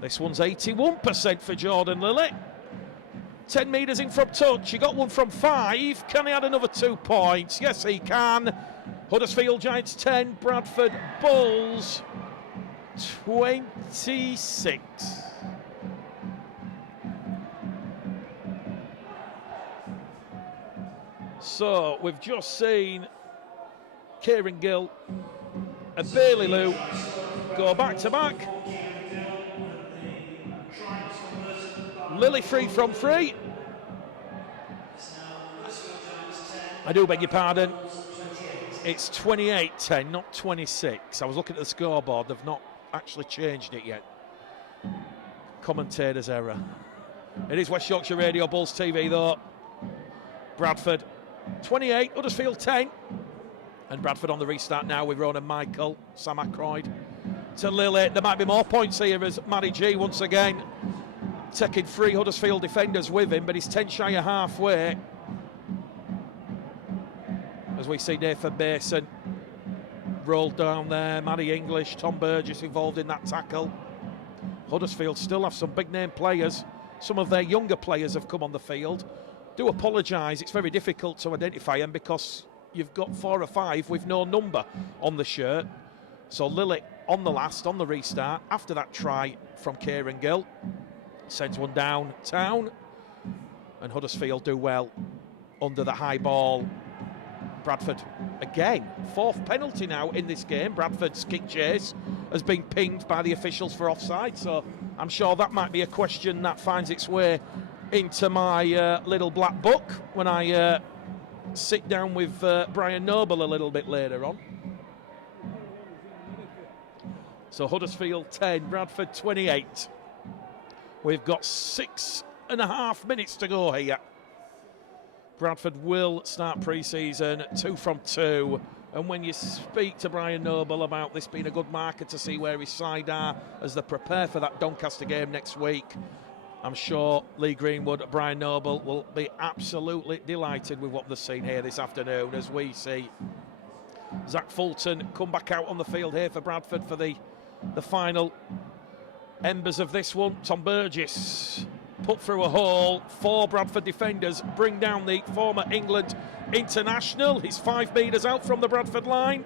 This one's 81% for Jordan Lilly. 10 metres in from touch. He got one from 5. Can he add another 2 points? Yes, he can. Huddersfield Giants 10, Bradford Bulls 26. So we've just seen Kieran Gill and Bailey Lou go back to back. Lilly free from free. I do beg your pardon. It's 28-10, not 26. I was looking at the scoreboard. They've not actually changed it yet. Commentator's error. It is West Yorkshire Radio, Bulls TV though. Bradford 28, Huddersfield 10. And Bradford on the restart now with Ronan Michael, Sam Ackroyd to Lilly. There might be more points here as Matty G once again taking 3 Huddersfield defenders with him, but he's 10 shy of halfway. As we see Nathan Mason rolled down there, Matty English, Tom Burgess involved in that tackle. Huddersfield still have some big name players. some of their younger players have come on the field. Do apologise, it's very difficult to identify them because you've got 4 or 5 with no number on the shirt. So Lily on the restart, after that try from Kieran Gill, sends one downtown, and Huddersfield do well under the high ball. Bradford again, 4th penalty now in this game. Bradford's kick chase has been pinged by the officials for offside, so I'm sure that might be a question that finds its way into my little black book when I sit down with Brian Noble a little bit later on. So Huddersfield 10, Bradford 28. We've got 6.5 minutes to go here. Bradford will start pre-season 2 from 2. And when you speak to Brian Noble about this being a good marker to see where his side are as they prepare for that Doncaster game next week, I'm sure Lee Greenwood, Brian Noble will be absolutely delighted with what they've seen here this afternoon, as we see Zach Fulton come back out on the field here for Bradford for the final embers of this one. Tom Burgess put through a hole. 4 Bradford defenders bring down the former England international. He's 5 metres out from the Bradford line.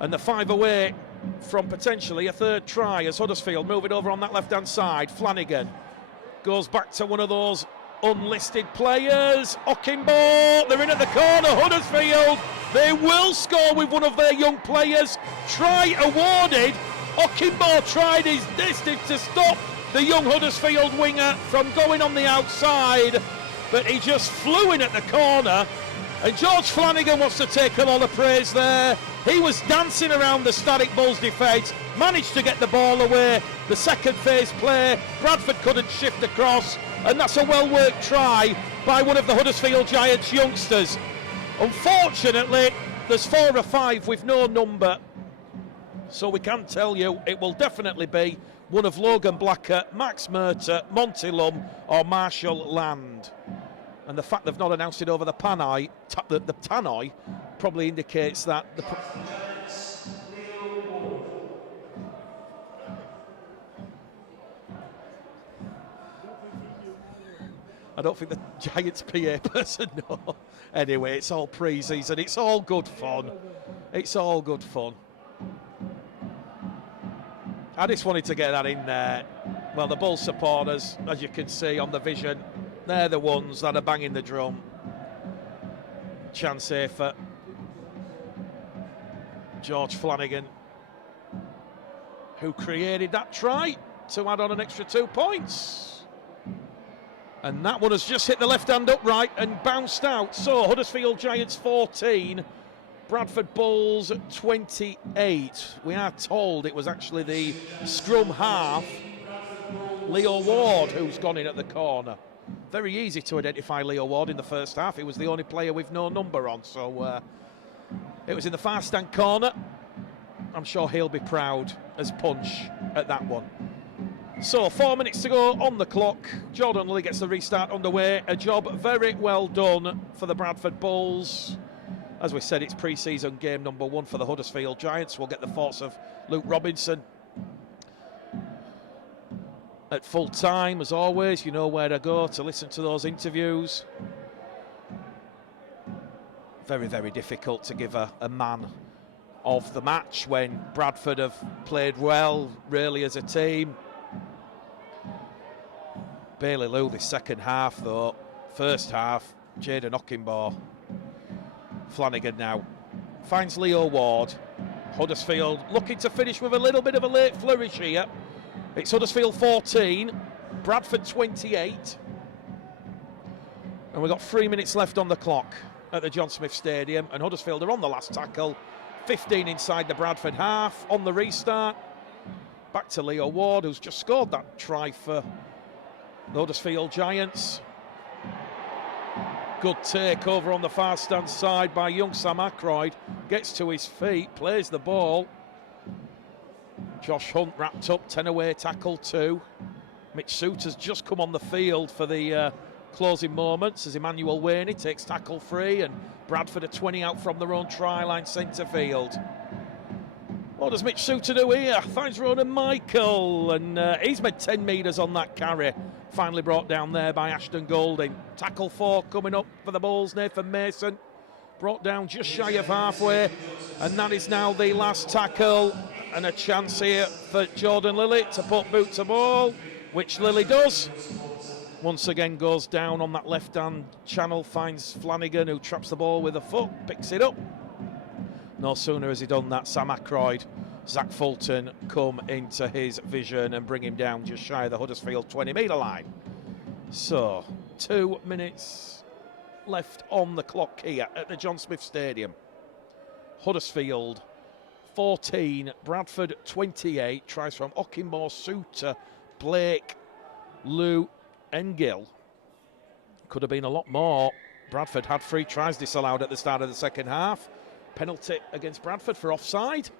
And the 5 away from potentially a 3rd try as Huddersfield move it over on that left-hand side. Flanagan goes back to one of those unlisted players. Okimbo, they're in at the corner. Huddersfield, they will score with one of their young players. Try awarded. Okimbo tried his distance to stop the young Huddersfield winger from going on the outside, but he just flew in at the corner. And George Flanagan wants to take a lot of praise there. He was dancing around the Static Bulls defence, managed to get the ball away. The second phase play, Bradford couldn't shift across, and that's a well-worked try by one of the Huddersfield Giants youngsters. Unfortunately, there's 4 or 5 with no number, so we can tell you it will definitely be one of Logan Blacker, Max Murta, Monty Lum or Marshall Land. And the fact they've not announced it over the tannoy probably indicates that I don't think the Giants PA person knows. Anyway, it's all pre-season. It's all good fun. It's all good fun. I just wanted to get that in there. Well, the Bulls supporters, as you can see on the vision, they're the ones that are banging the drum. Chance here for George Flanagan, who created that try to add on an extra 2 points. And that one has just hit the left-hand upright and bounced out. So Huddersfield Giants 14, Bradford Bulls 28. We are told it was actually the scrum half, Leo Ward, who's gone in at the corner. Very easy to identify Leo Ward in the first half. He was the only player with no number on, so it was in the far stand corner. I'm sure he'll be proud as punch at that one. So 4 minutes to go on the clock. Jordan Lee gets the restart underway. A job very well done for the Bradford Bulls. As we said, it's pre-season game number 1 for the Huddersfield Giants. We'll get the thoughts of Luke Robinson at full time. As always, you know where to go to listen to those interviews. Very, very difficult to give a man of the match when Bradford have played well, really, as a team. Bailey Lou this second half, though. First half, Jaden Okimbo. Flanagan now finds Leo Ward. Huddersfield looking to finish with a little bit of a late flourish here. It's Huddersfield 14, Bradford 28. And we've got 3 minutes left on the clock at the John Smith Stadium. And Huddersfield are on the last tackle. 15 inside the Bradford half on the restart. Back to Leo Ward, who's just scored that try for the Huddersfield Giants. Good take over on the far stand side by young Sam Ackroyd. Gets to his feet, plays the ball. Josh Hunt wrapped up, 10 away, tackle 2. Mitch Suter's just come on the field for the closing moments as Emmanuel Waney takes tackle 3, and Bradford are 20 out from their own try line centre field. What does Mitch Suter do here? Finds Ronan Michael, and he's made 10 metres on that carry. finally brought down there by Ashton Golding. Tackle 4 coming up for the Bulls. Nathan Mason brought down just shy of halfway, and that is now the last tackle, and a chance here for Jordan Lilly to put boot to ball, which Lilly does. Once again goes down on that left-hand channel, finds Flanagan, who traps the ball with a foot, picks it up. No sooner has he done that, Sam Ackroyd, Zach Fulton come into his vision and bring him down just shy of the Huddersfield 20-metre line. So, 2 minutes left on the clock here at the John Smith Stadium. Huddersfield 14, Bradford 28. Tries from Ockimore, Suter, Blake, Lou and Gill. Could have been a lot more. Bradford had 3 tries disallowed at the start of the second half. Penalty against Bradford for offside.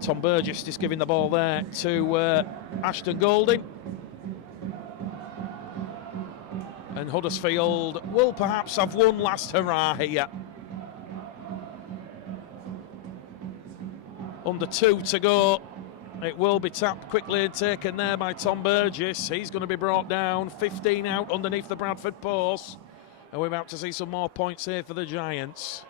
Tom Burgess just giving the ball there to Ashton Golding. And Huddersfield will perhaps have one last hurrah here. Under 2 to go. It will be tapped quickly and taken there by Tom Burgess. He's going to be brought down. 15 out underneath the Bradford post. And we're about to see some more points here for the Giants.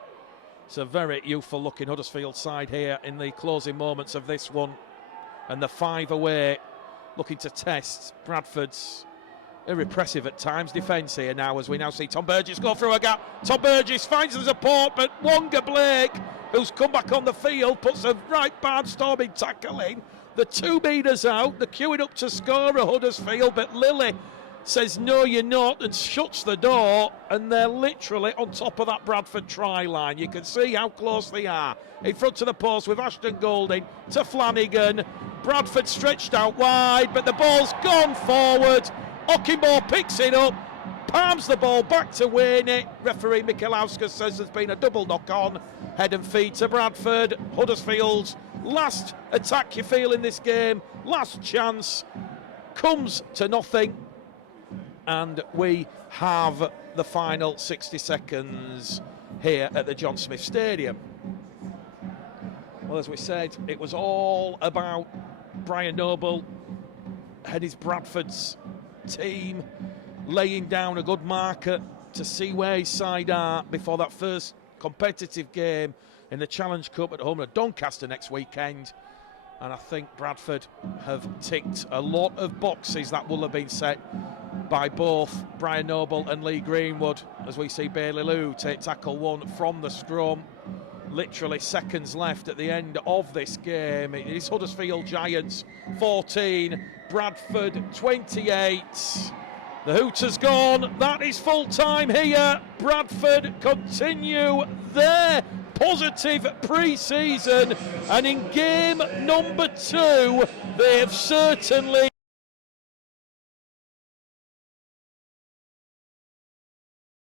It's a very youthful looking Huddersfield side here in the closing moments of this one. And the 5 away, looking to test Bradford's irrepressive at times defence here now, as we now see Tom Burgess go through a gap. Tom Burgess finds the support, but Wonga Blake, who's come back on the field, puts a right barnstorming tackle in. The 2 metres out, they're queuing up to score a Huddersfield, but Lilly says no you're not and shuts the door, and they're literally on top of that Bradford try line. You can see how close they are. In front of the post with Ashton Golding to Flanagan. Bradford stretched out wide, but the ball's gone forward. Ockimore picks it up, palms the ball back to Wayne. Referee Michalowska says there's been a double knock on. Head and feet to Bradford. Huddersfield's last attack, you feel, in this game. Last chance comes to nothing. And we have the final 60 seconds here at the John Smith Stadium. Well, as we said, it was all about Brian Noble and his Bradford's team laying down a good marker to see where his side are before that first competitive game in the Challenge Cup at home at Doncaster next weekend. And I think Bradford have ticked a lot of boxes that will have been set by both Brian Noble and Lee Greenwood, as we see Bailey Lou take tackle 1 from the scrum. Literally seconds left at the end of this game. It is Huddersfield Giants 14, Bradford 28. The Hooters gone. That is full time here. Bradford continue their positive pre-season, and in game number 2 they have certainly